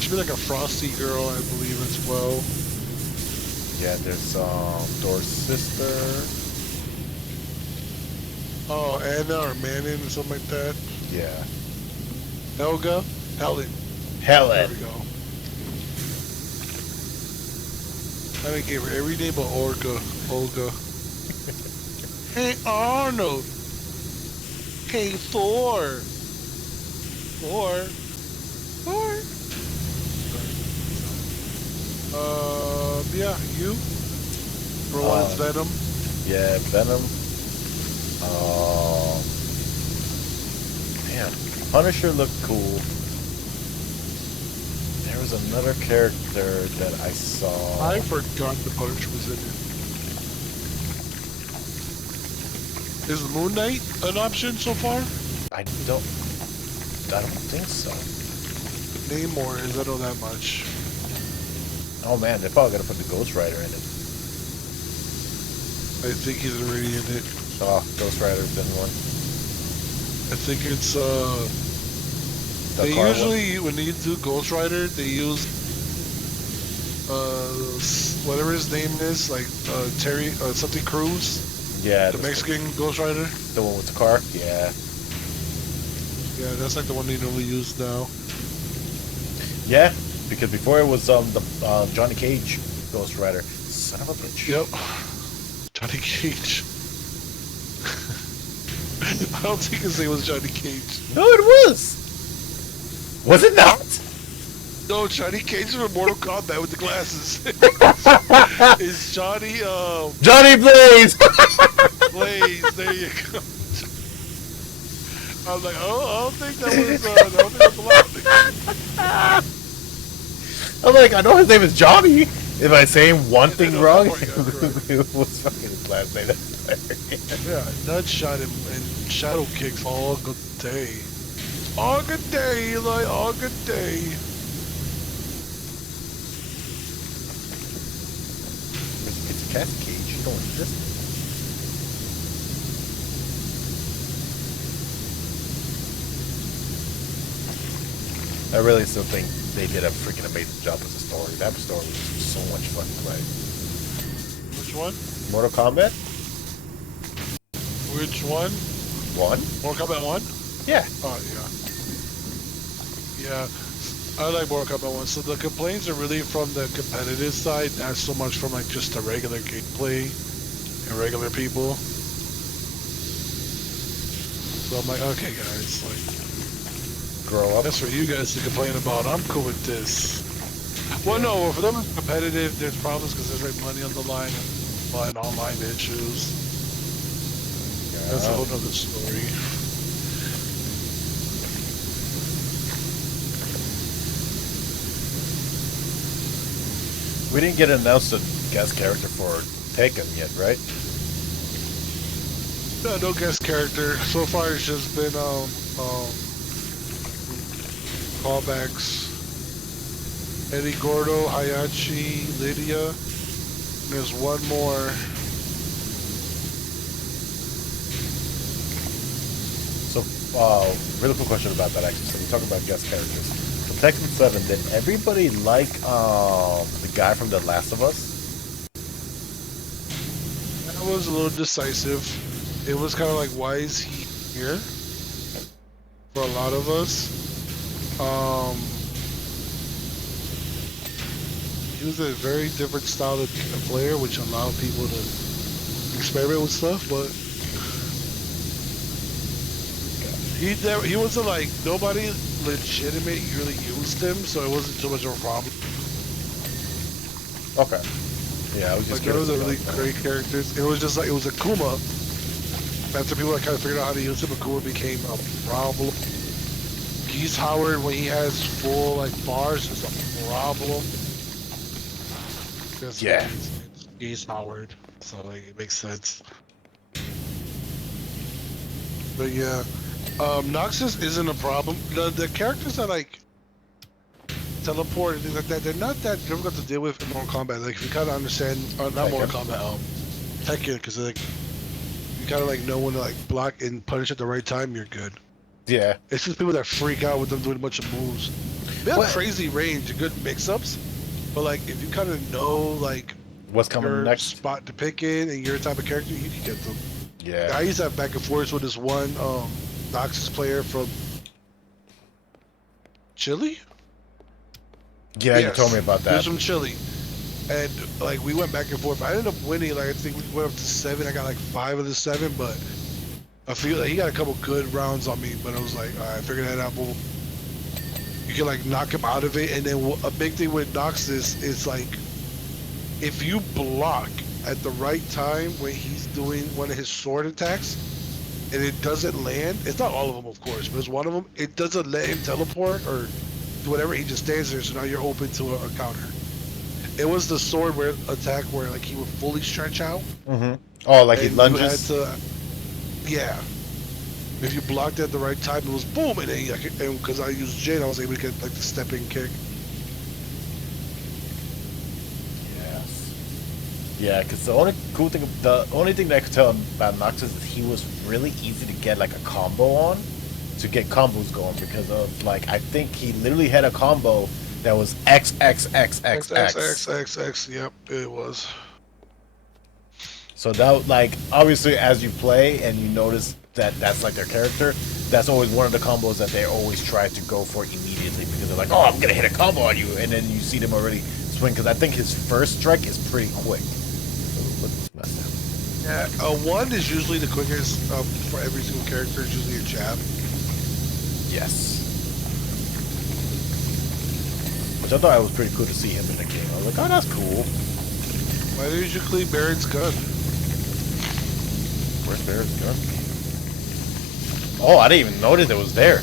Should be like a Frosty girl, I believe, as well. Yeah, there's Thor's sister. Oh, Anna or Manon or something like that. Yeah. Helga? Helen. There Helen. we go. I didn't give her every name but Olga. Hey Arnold. Hey Thor. Yeah, you. For one, it's Venom. Yeah, Venom. Man, Punisher looked cool. There was another character that I saw. I forgot the Punisher was in it. Is Moon Knight an option so far? I don't think so. Namor is, I know that much. Oh man, they're probably gonna put the Ghost Rider in it. I think he's already in it. Oh, Ghost Rider's been one. I think it's They car one? usually, when they do Ghost Rider, they use whatever his name is, like Terry something Cruz, Yeah, the Mexican Ghost Rider. the one with the car. Yeah. Yeah, that's like the one they normally use now. Yeah, because before it was the Johnny Cage Ghost Rider. Son of a bitch. Yep, Johnny Cage. I don't think his name was Johnny Cage. No, it was. Was it not? No, Johnny Cage from Mortal Kombat with the glasses. It's Johnny Johnny Blaze. Blaze. There you go. I was like, oh, I don't think that was. I don't think that's allowed. I'm like, I know his name is Johnny. If I say one thing no, wrong, oh my God, right. it was fucking his last name. Yeah, nut shot him and shadow kicks all good day. All good day, Eli, all good day. It's a cat cage. You don't want this. I really still think they did a freaking amazing job with the story. That story was so much fun to play. Which one? Mortal Kombat? Which one? 1? Mortal Kombat 1? Yeah. Oh, yeah. Yeah, I like Mortal Kombat 1. So the complaints are really from the competitive side, not so much from like just the regular gameplay and regular people. So I'm like, okay guys, like, Grow up. that's for you guys to complain about. I'm cool with this. Well, no, for them it's competitive. There's problems because there's like money on the line and online issues. That's a whole nother story. We didn't get announced a guest character for Taken yet, right? No guest character. So far it's just been callbacks. Eddie Gordo, Hayachi, Lydia. And there's one more. So, really quick question about that actually. So we're talking about guest characters. For Tekken 7, did everybody like the guy from The Last of Us? That was a little decisive. It was kind of like, why is he here? For a lot of us. He was a very different style of player, which allowed people to experiment with stuff, but he wasn't like, nobody legitimate really used him, so it wasn't too much of a problem. Okay. Yeah, I was just Like, those curious are about really that. great characters. It was just like, it was Akuma. After people kind of figured out how to use him, Akuma became a problem. Geese Howard, when he has full like bars, is a problem. Because Yeah. Geese Howard, so like it makes sense. But yeah, Noxus isn't a problem. The characters that like teleport and things like that, they're not that difficult to deal with in Mortal Kombat. Like if you kind of understand, not Mortal Kombat, Tekken, because like you kind of like know when to like block and punish at the right time, you're good. Yeah. It's just people that freak out with them doing a bunch of moves. They have What? crazy range, good mix-ups, but like if you kind of know like What's coming your next? spot to pick in and your type of character, you can get them. Yeah. I used to have back and forth with this one Noxus player from Chile. Yeah, you told me about He that. was from Chile, and like we went back and forth. I ended up winning. Like I think we went up to 7. I got like 5 of the 7, but I feel like he got a couple good rounds on me. But I was like, all right, figure that out. Well, you can like knock him out of it, and then a big thing with Noxus is like if you block at the right time when he's doing one of his sword attacks, and it doesn't land. It's not all of them, of course, but it's one of them. It doesn't let him teleport or do whatever. He just stands there, so now you're open to a counter. It was the sword where attack where like he would fully stretch out. Mm-hmm. Oh, like he and lunges? you had to, yeah. If you blocked at the right time, it was boom, and then because I used Jade, I was able to get like the step-in kick. Yes. Yeah, because the only thing that I could tell about Noxus is he was really easy to get like a combo on. to get combos going because of like I think he literally had a combo that was X X X X X X X. X X X. Yep, it was. So that like obviously as you play and you notice that that's like their character, that's always one of the combos that they always try to go for immediately because they're like, oh, I'm gonna hit a combo on you, and then you see them already swing because I think his first strike is pretty quick. So let's mess Yeah, one is usually the quickest for every single character. It's usually a jab. Yes. Which I thought it was pretty cool to see him in the game. I was like, oh, that's cool. Why did you clean Baron's gun? Where's Bear's gun? Oh, I didn't even notice it was there.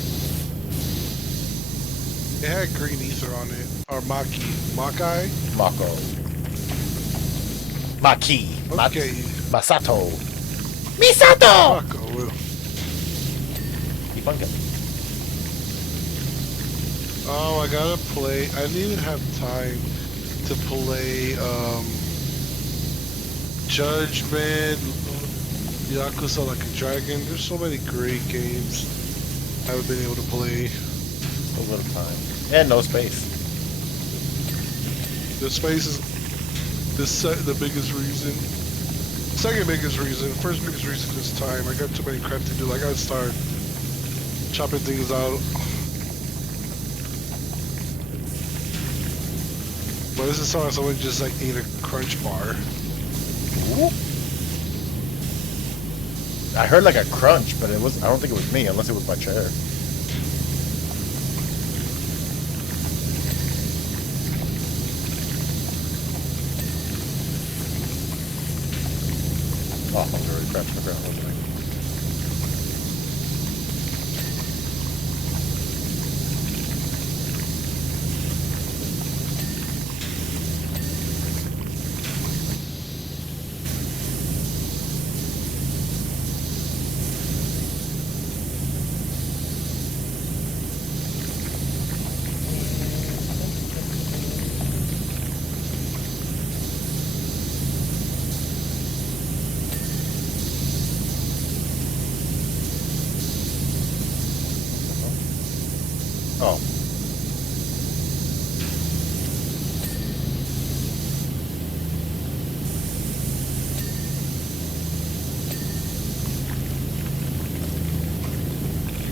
It had green ether on it. Or Maki. Makai? Mako. Maki. Okay. Masato. Misato! Mako. Well. Keep on going. Oh, I gotta play. I didn't even have time to play Judgment, Yakuza Like a Dragon. There's so many great games I haven't been able to play. A little time. And no space. The space is the biggest reason. Second biggest reason. First biggest reason is time. I got too many crap to do. I gotta start chopping things out. But this is someone someone just like ate a crunch bar. Ooh. I heard like a crunch, but it was I don't think it was me, unless it was my chair. Oh, I'm already crashed on the ground, wasn't I? Oh.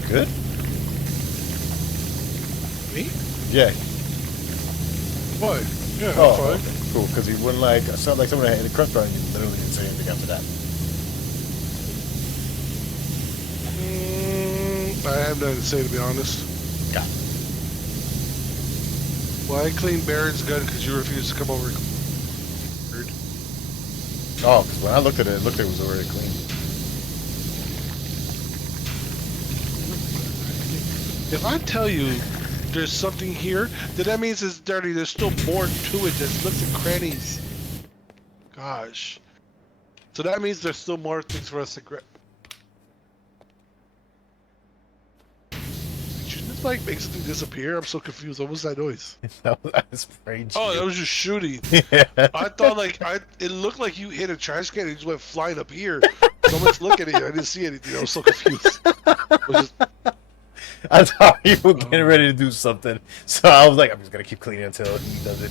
Good? Me? Yeah. What? Yeah, Oh, I'm fine. okay. Cool, because he wouldn't like, it sounded like someone had hit a crunch bar and you literally didn't say anything after that. I have nothing to say, to be honest. Got it. Well, I cleaned Baron's gun because you refused to come over. Oh, because when I looked at it, it looked like it was already clean. If I tell you there's something here, then that means it's dirty. There's still more to it. There's nooks and crannies. Gosh. So that means there's still more things for us to grab. Did you just like make something disappear? I'm so confused. What was that noise? That was sprayed. Oh, that was just shooting. Yeah. I thought it looked like you hit a trash can and it just went flying up here. Someone's looking at you. I didn't see anything. I was so confused. I thought you were getting ready to do something, so I was like, I'm just gonna keep cleaning until he does it.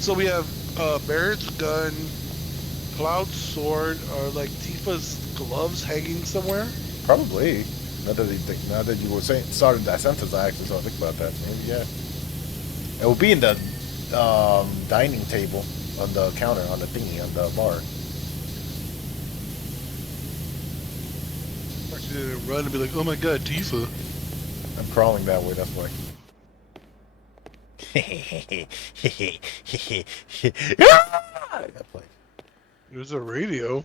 So we have Barrett's gun, Cloud's sword, or like Tifa's gloves hanging somewhere. Probably. Now that you were saying started that sentence, I actually started to think about that. Maybe yeah. It will be in the dining table on the counter on the thingy on the bar. She didn't run and be like, "Oh my God, Tifa!" I'm crawling that way. That's why. There's a radio,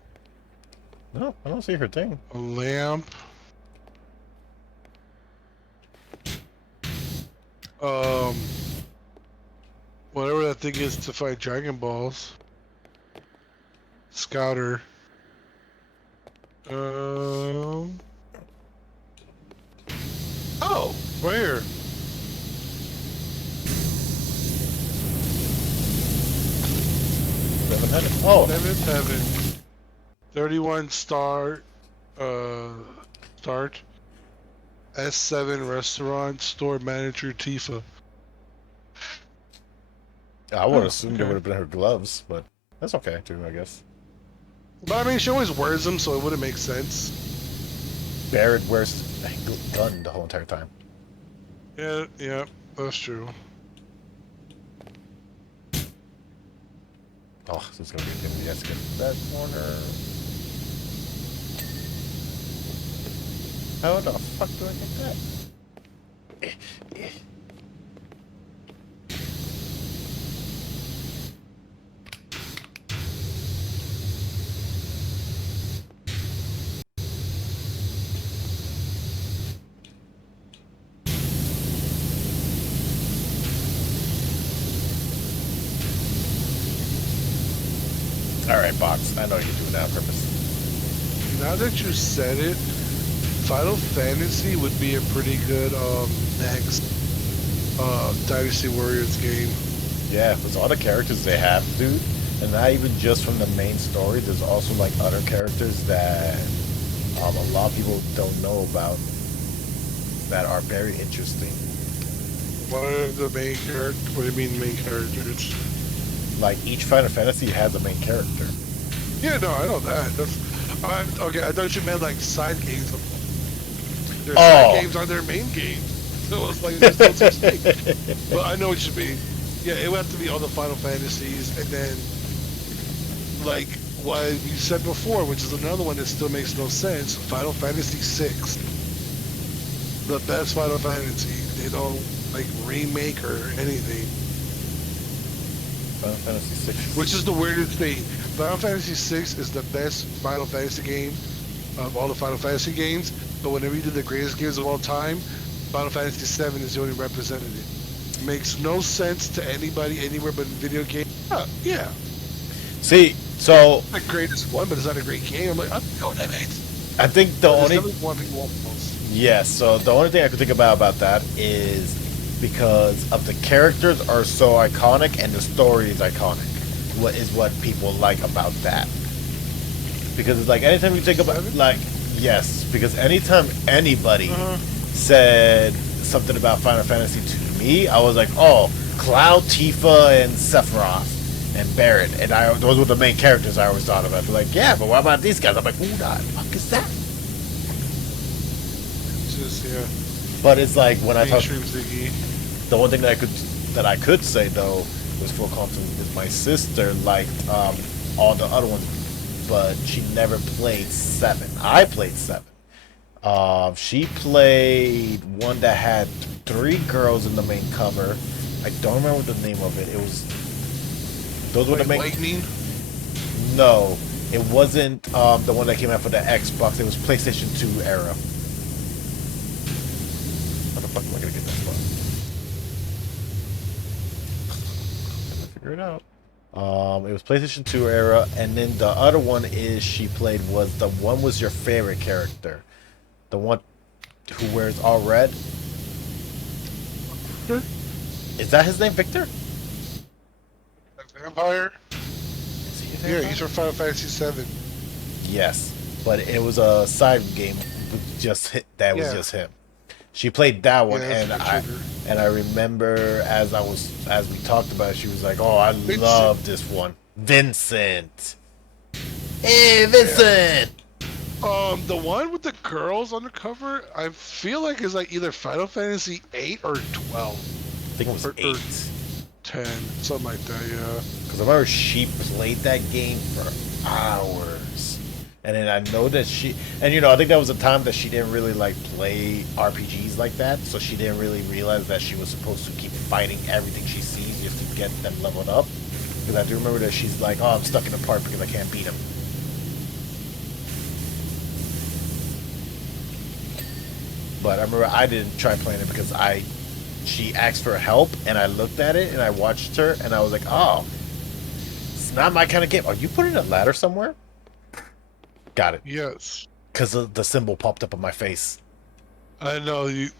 No, I don't see her thing. a lamp, whatever that thing is to fight Dragon Balls. Scouter. Oh, right here. Oh, Seventh heaven. 31 star. Uh, start. S7 restaurant store manager Tifa. I would Oh, assume they would okay. have been her gloves, but that's okay too, I guess. But I mean, she always wears them, so it wouldn't make sense. Barrett wears a gun the whole entire time. Yeah, yeah, that's true. Oh, this is gonna be a pain in the ass to get to that corner. How the fuck do I get that? Alright, Box. I know you're doing that on purpose. Now that you said it, Final Fantasy would be a pretty good next Dynasty Warriors game. Yeah, with all the characters they have, dude, and not even just from the main story, there's also like other characters that a lot of people don't know about that are very interesting. What are the main characters? What do you mean main characters? Like each Final Fantasy has a main character. Yeah, no, I know that. Okay, I thought you meant like side games. Their side games are their main games. So it's like there's no such thing. But I know what you mean. Yeah, it would have to be all the Final Fantasies, and then like what you said before, which is another one that still makes no sense. Final Fantasy VI, the best Final Fantasy. They don't like remake or anything. Final Fantasy VI. Which is the weirdest thing. Final Fantasy VI is the best Final Fantasy game of all the Final Fantasy games, but whenever you do the greatest games of all time, Final Fantasy VII is the only representative. Makes no sense to anybody anywhere but in video games. Yeah. See, so The greatest one, but it's not a great game. I'm like, I don't know what that means. I think the only one people want most. yes, so the only thing I could think about that is because of the characters are so iconic and the story is iconic. What is what people like about that? Because it's like anytime you think about like yes, because anytime anybody said something about Final Fantasy to me, I was like, oh, Cloud, Tifa, and Sephiroth and Barret, and those were the main characters I always thought about. They're like, yeah, but what about these guys? I'm like, who the fuck is that? It's just, yeah. But it's like when I talk, Mainstream Ziggy. the one thing that I could say though was full confidence is my sister liked all the other ones, but she never played 7. I played 7. She played one that had 3 girls in the main cover. I don't remember the name of it. It was those were the main. Lightning? No, it wasn't the one that came out for the Xbox. It was PlayStation 2 era. How the fuck am I gonna get that from? Figure it out. It was PlayStation 2 era, and then the other one is she played was the one was your favorite character, the one who wears all red. Victor? Is that his name, Victor? Vampire? Is he a Yeah, vampire? he's from Final Fantasy VII. Yes, but it was a side game with just that was Yeah. just him. She played that one, Yeah, that's and a good I remember as we talked about it, she was like, "Oh, I Vincent. love this one, Vincent." Hey, Vincent. The one with the girls on the cover, I feel like is like either Final Fantasy 8 or 12. I think it was Or 8. 10, something like that, yeah. Because I remember she played that game for hours. And then I know that and I think that was a time that she didn't really like play RPGs like that. So she didn't really realize that she was supposed to keep fighting everything she sees just to get them leveled up. Because I do remember that she's like, oh, I'm stuck in a part because I can't beat him. But I remember I didn't try playing it because she asked for help, and I looked at it, and I watched her, and I was like, oh, it's not my kind of game. Are you putting a ladder somewhere? Got it. Yes. Because the symbol popped up on my face. I know, it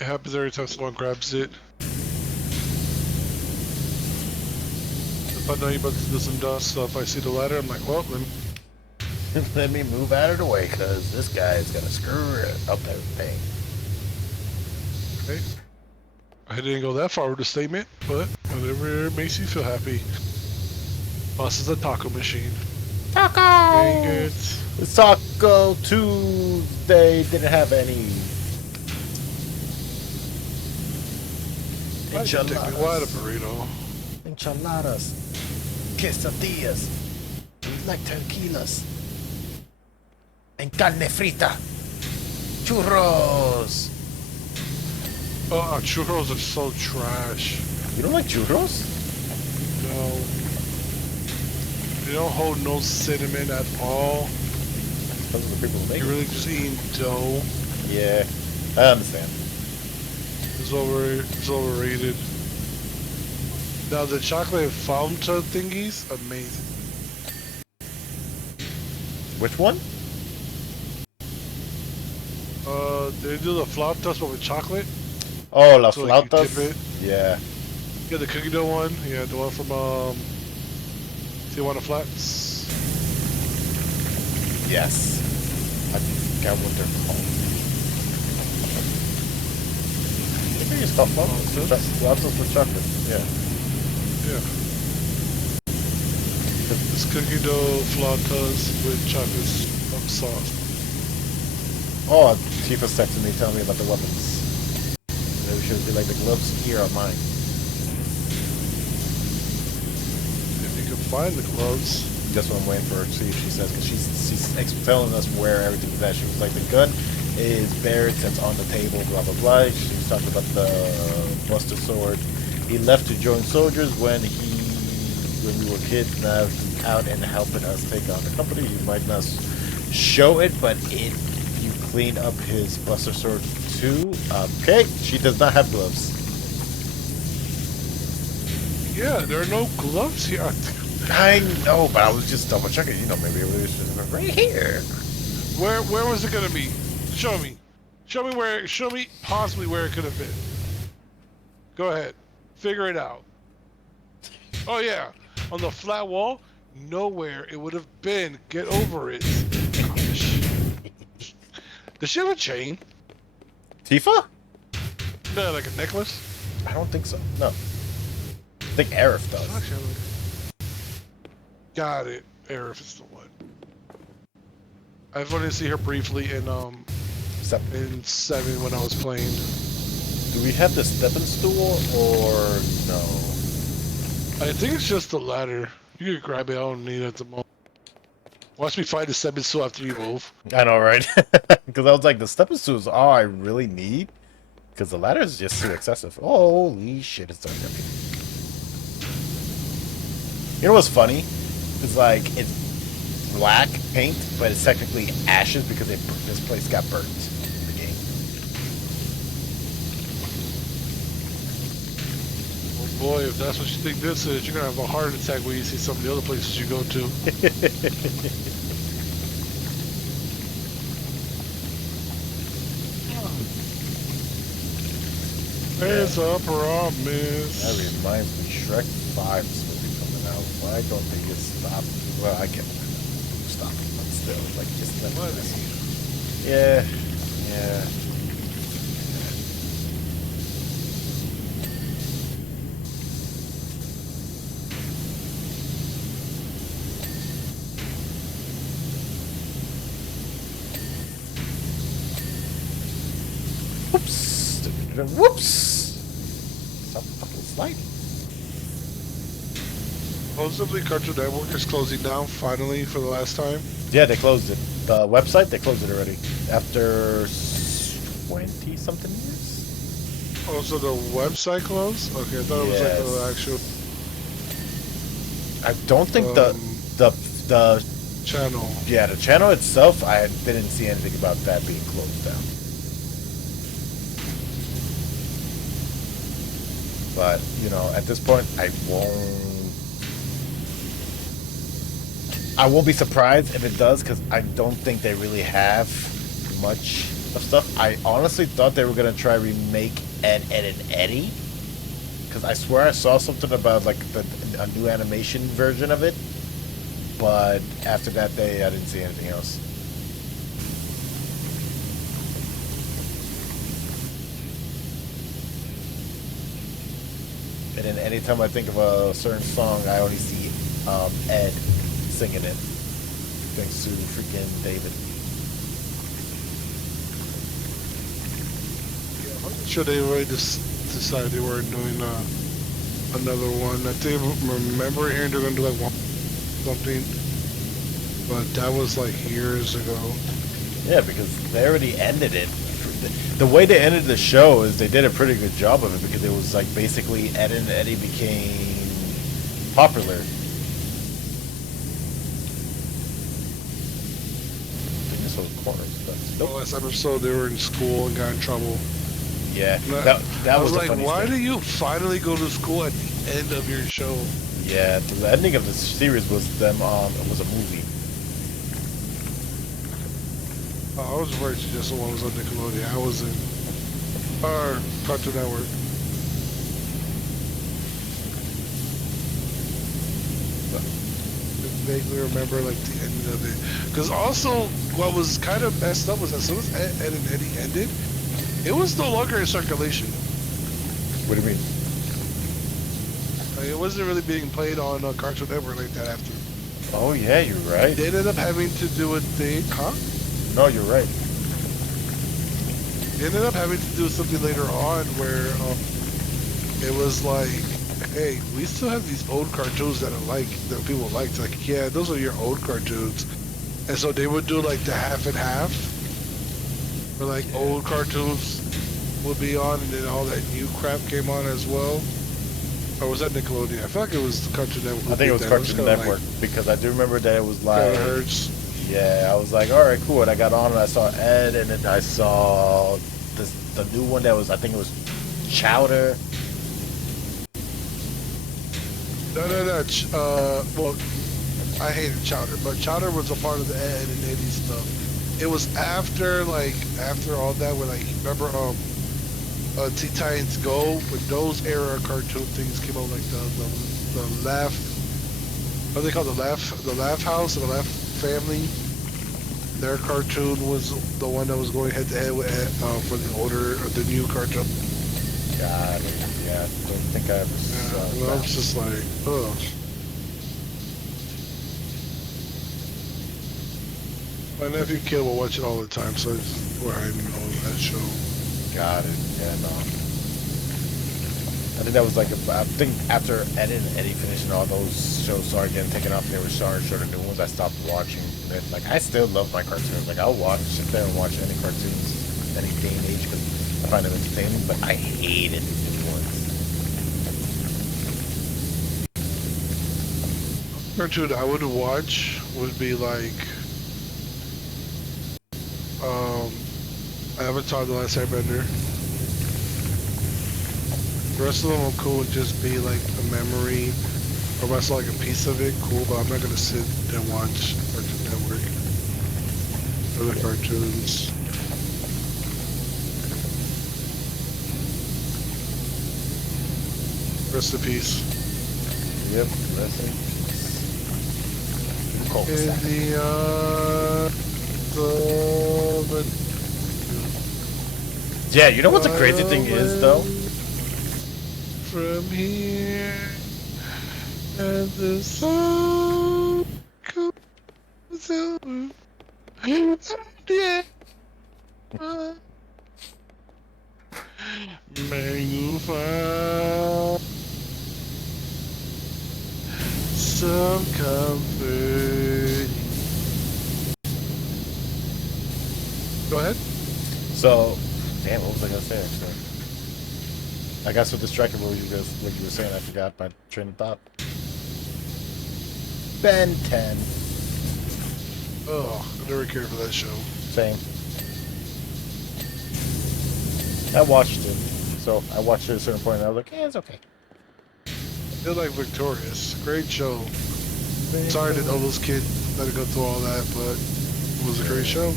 happens every time someone grabs it. If I know you're about to do some dumb stuff, I see the ladder, I'm like, well, let me... Let me move out of the way, because this guy is going to screw up everything. Okay. I didn't go that far with the statement, but whatever makes you feel happy. Bus is a taco machine. Taco! Dang it. It's Taco Tuesday. Didn't have any Why a enchiladas. burrito? Enchiladas. Quesadillas. Like tranquilas. And carne frita. Churros. Oh, churros are so trash. You don't like churros? No. They don't hold no cinnamon at all. Those are the people who make You're it. really just eating dough. Yeah, I understand. It's overrated. Now the chocolate fountain thingies, amazing. Which one? They do the flautas but with chocolate. Oh, La So like you Flautas? dip it. Yeah. Yeah, the cookie dough one. Yeah, the one from Tijuana Flats. Yes. I forgot what they're called. I think it's called Flautas. Flautas with chocolate. Yeah. Yeah. It's cookie dough flautas with chocolate sauce. Oh, Tifa's texting me telling me about the weapons. Maybe we should be like the gloves here on mine. If you can find the gloves. That's what I'm waiting for her to see if she says, because she's telling us where everything's at. She was like, the gun is buried since on the table, blah, blah, blah. She's talking about the Buster Sword. He left to join soldiers when we were kids. Now he's out and helping us take on the company. You might not show it, but if you clean up his Buster Sword too. Okay, she does not have gloves. Yeah, there are no gloves here. I know, but I was just double checking. You know, maybe it was just right here. Where was it gonna be? Show me. Show me possibly where it could have been. Go ahead. Figure it out. Oh yeah. On the flat wall? Nowhere it would have been. Get over it. Gosh. Does she have a chain? Tifa? No, like a necklace? I don't think so. No. I think Aerith does. Actually, got it. Aerith is the one. I've only seen her briefly in in 7 when I was playing. Do we have the stepping stool or no? I think it's just the ladder. You can grab it. I don't need it at the moment. Watch me find the 7 stool after you move. I know, right? Because I was like, the stepping stool is all I really need. Because the ladder is just too excessive. Holy shit, it's dark up here. You know what's funny? It's like, it's black paint, but it's technically ashes because this place got burnt in the game. Oh boy, if that's what you think this is, you're gonna have a heart attack when you see some of the other places you go to. It's a promise. That reminds me, Shrek 5 is supposed to be coming out. Why don't they just stop? Well, I get stop, but still, like, just let me see. Yeah, yeah. Whoops! Whoops! Stop fucking sliding. Supposedly, Cartoon Network is closing down finally for the last time. Yeah, they closed it. The website, they closed it already. After 20-something years? Oh, so the website closed? Okay, I thought it was like the actual I don't think the channel. yeah, the channel itself, I didn't see anything about that being closed down. But, you know, at this point, I won't be surprised if it does, because I don't think they really have much of stuff. I honestly thought they were going to try remake Ed, Edd and Eddy, because I swear I saw something about, like, a new animation version of it. but after that day, I didn't see anything else. And then anytime I think of a certain song, I only see Ed singing it. Thanks to freaking David. Yeah, I'm sure they already decided they were doing another one. I think remember hearing they're gonna do like one something, but that was like years ago. Yeah, because they already ended it. The way they ended the show is they did a pretty good job of it because it was like basically Ed and Eddie became popular. This was corners. The last episode, they were in school and got in trouble. Yeah, And that I was was the like, funniest why thing. do you finally go to school at the end of your show? Yeah, the ending of the series was them. It was a movie. I was worried just the one was on Nickelodeon. I was in Cartoon Network. I vaguely remember like the end of it. Because also, what was kind of messed up was as soon as Ed and Eddie ended, it was no longer in circulation. What do you mean? Like, it wasn't really being played on Cartoon Network like that after. Oh yeah, you're right. They ended up having to do a thing, huh? No, you're right. They ended up having to do something later on where it was like, hey, we still have these old cartoons that that people liked. Like, yeah, those are your old cartoons. And so they would do like the half and half, where like old cartoons would be on, and then all that new crap came on as well. Or was that Nickelodeon? I feel like it was Cartoon Network. I think it was Cartoon Network because I do remember that it was like. Hurts. Yeah, I was like, all right, cool. And I got on and I saw Ed, and then I saw the new one that was, I think it was Chowder. No. Well, I hated Chowder, but Chowder was a part of the Ed and Eddie stuff. It was after all that, where like, remember Teen Titans Go, when those era cartoon things came out, like the Laugh, what do they call the Laugh House and the Laugh Family. Their cartoon was the one that was going head to head with for the new cartoon. God, yeah, I don't think I ever saw Yeah, I that. was just like, ugh. My nephew Kid will watch it all the time, so it's where I know that show. Got it. Yeah, no. I think that was like, I think after Ed and Eddie finished and all those shows started getting taken off and they were starting to show the new ones, I stopped watching it. Like, I still love my cartoons. Like, I'll sit there and watch any cartoons, any day and age, because I find them entertaining, but I hated the new ones. Cartoon I would watch would be like, Avatar: The Last Airbender. The rest of them I'm cool would just be like a memory, or if I saw like a piece of it, cool, but I'm not gonna sit and watch Cartoon Network. Other cartoons. Rest in peace. Yep, rest in In cul-de-sac. Yeah, you know what the crazy thing is, though? From here, and the sun comes over. Yeah. May you find some comfort. Go ahead. So, damn, what was I gonna say? Actually, I got so distracted with what you were saying, I forgot my train of thought. Ben 10. Oh, I never cared for that show. Same. I watched it, so I watched it at a certain point, and I was like, "Yeah, it's okay." They're like Victorious. Great show. Sorry that all those kids had to go through all that, but it was a great show.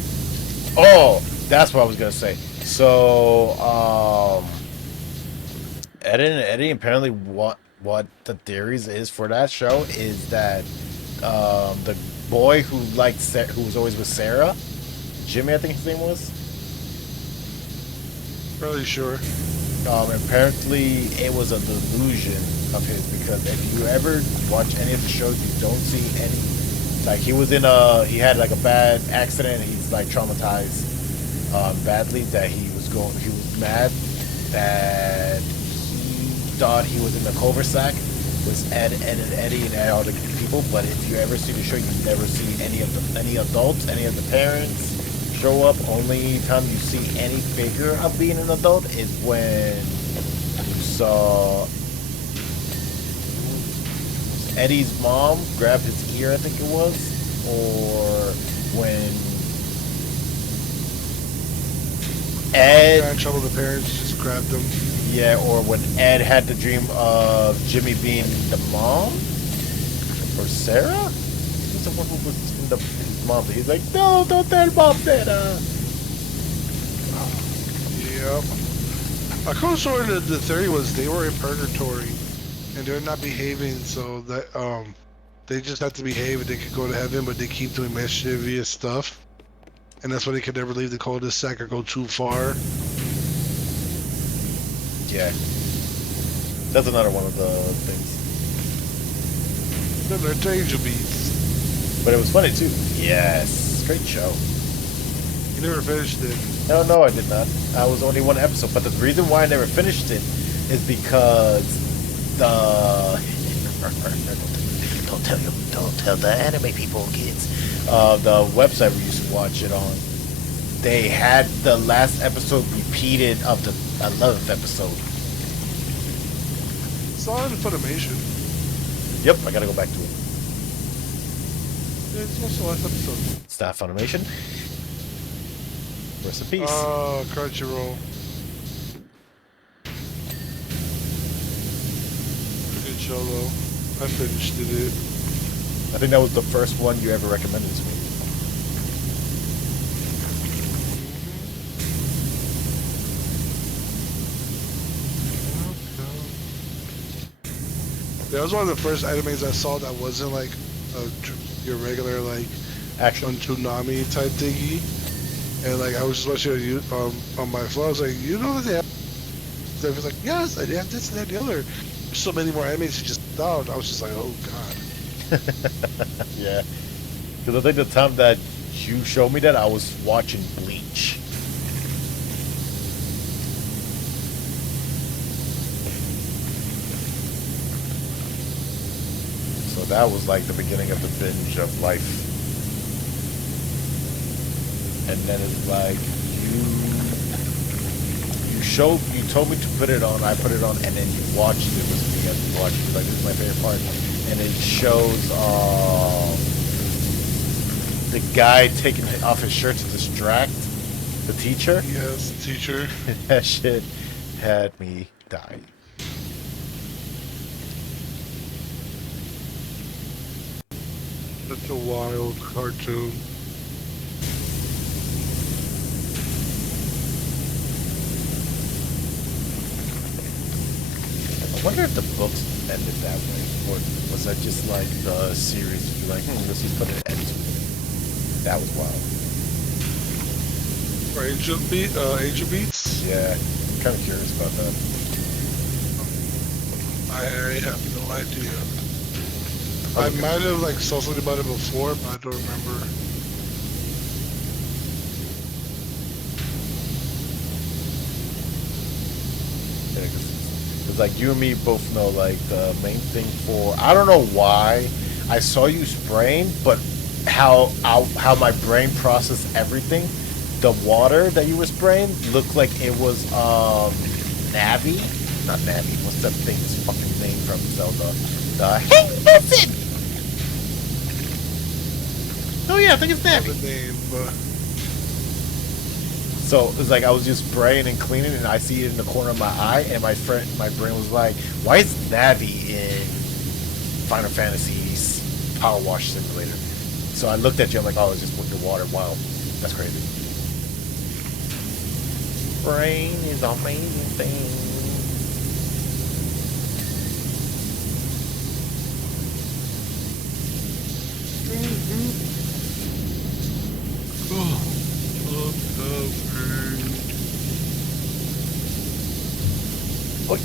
Oh, that's what I was gonna say. So, Ed and Eddie apparently what the theories is for that show is that the boy who liked who was always with Sarah, Jimmy, I think his name was. Fairly sure. Apparently, it was a delusion of his because if you ever watch any of the shows, you don't see any. Like he had like a bad accident. And he's like traumatized badly that he was mad that he thought he was in the cul-de-sac with Ed and Eddie and all the people. But if you ever see the show, you never see any adults, any of the parents show up. Only time you see any figure of being an adult is when you saw Eddie's mom grab his ear, I think it was, or when Ed Got in trouble, the parents just grabbed him. yeah, or when Ed had the dream of Jimmy being the mom or Sarah. Who's the one who was in his mom? He's like, no, don't tell mom that. Yep. I could sort of the theory was they were in purgatory and they're not behaving, so that they just have to behave and they could go to heaven, but they keep doing mischievous stuff, and that's why they could never leave the cul-de-sac or go too far. Yeah, that's another one of the things. Then they're danger beats. But it was funny too. Yes, great show. You never finished it. No, I did not. I was only one episode, but the reason why I never finished it is because the don't tell the anime people, kids. The website we used to watch it on, they had the last episode repeated of the 11th episode. Saw it in Funimation. Yep, I gotta go back to it. Yeah, it's also the last episode. It's not Funimation. Rest in peace. Crunchyroll. Good show though. I finished it. I think that was the first one you ever recommended to me. That was one of the first animes I saw that wasn't like your regular like Action. Tsunami type thingy. And like I was just watching it on my phone. I was like, you know that they have? They was like, yes, they have this and that and the other. There's so many more animes you just thought. I was just like, oh god. Yeah, because I think the time that you showed me that I was watching Bleach. So that was like the beginning of the binge of life. And then it's like you told me to put it on, I put it on, and then you watched it with me as you watched it. Like, this is my favorite part. And it shows the guy taking off his shirt to distract the teacher. Yes, teacher. That shit had me dying. Such a wild cartoon. I wonder if the books ended that way, or was that just like the series? Be like, let's just put an end to it. That was wild. Or Angel Beats? Yeah, I'm kind of curious about that. I have no idea. I Okay. might have like saw something about it before, but I don't remember. Yeah, because like you and me both know, like the main thing for, I don't know why I saw you spraying, but how my brain processed everything. The water that you were spraying looked like it was Navi, not Navi. What's that thing's fucking name from Zelda? The Hey, listen. Oh yeah, I think it's Navi. The name, but So it's like I was just spraying and cleaning, and I see it in the corner of my eye, and my brain was like, "Why is Navi in Final Fantasy's Power Wash Simulator?" So I looked at you. I'm like, "Oh, it's just with the water." Wow, that's crazy. Brain is an amazing thing. Oi.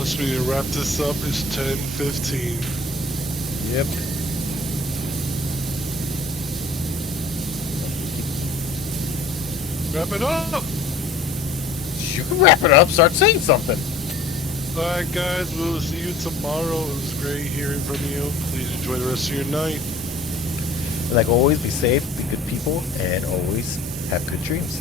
Us, we need to wrap this up. It's 10:15. Yep. Wrap it up. You can wrap it up. Start saying something. Alright, guys, we'll see you tomorrow. It was great hearing from you. Please enjoy the rest of your night. Like always, be safe, be good people, and always have good dreams.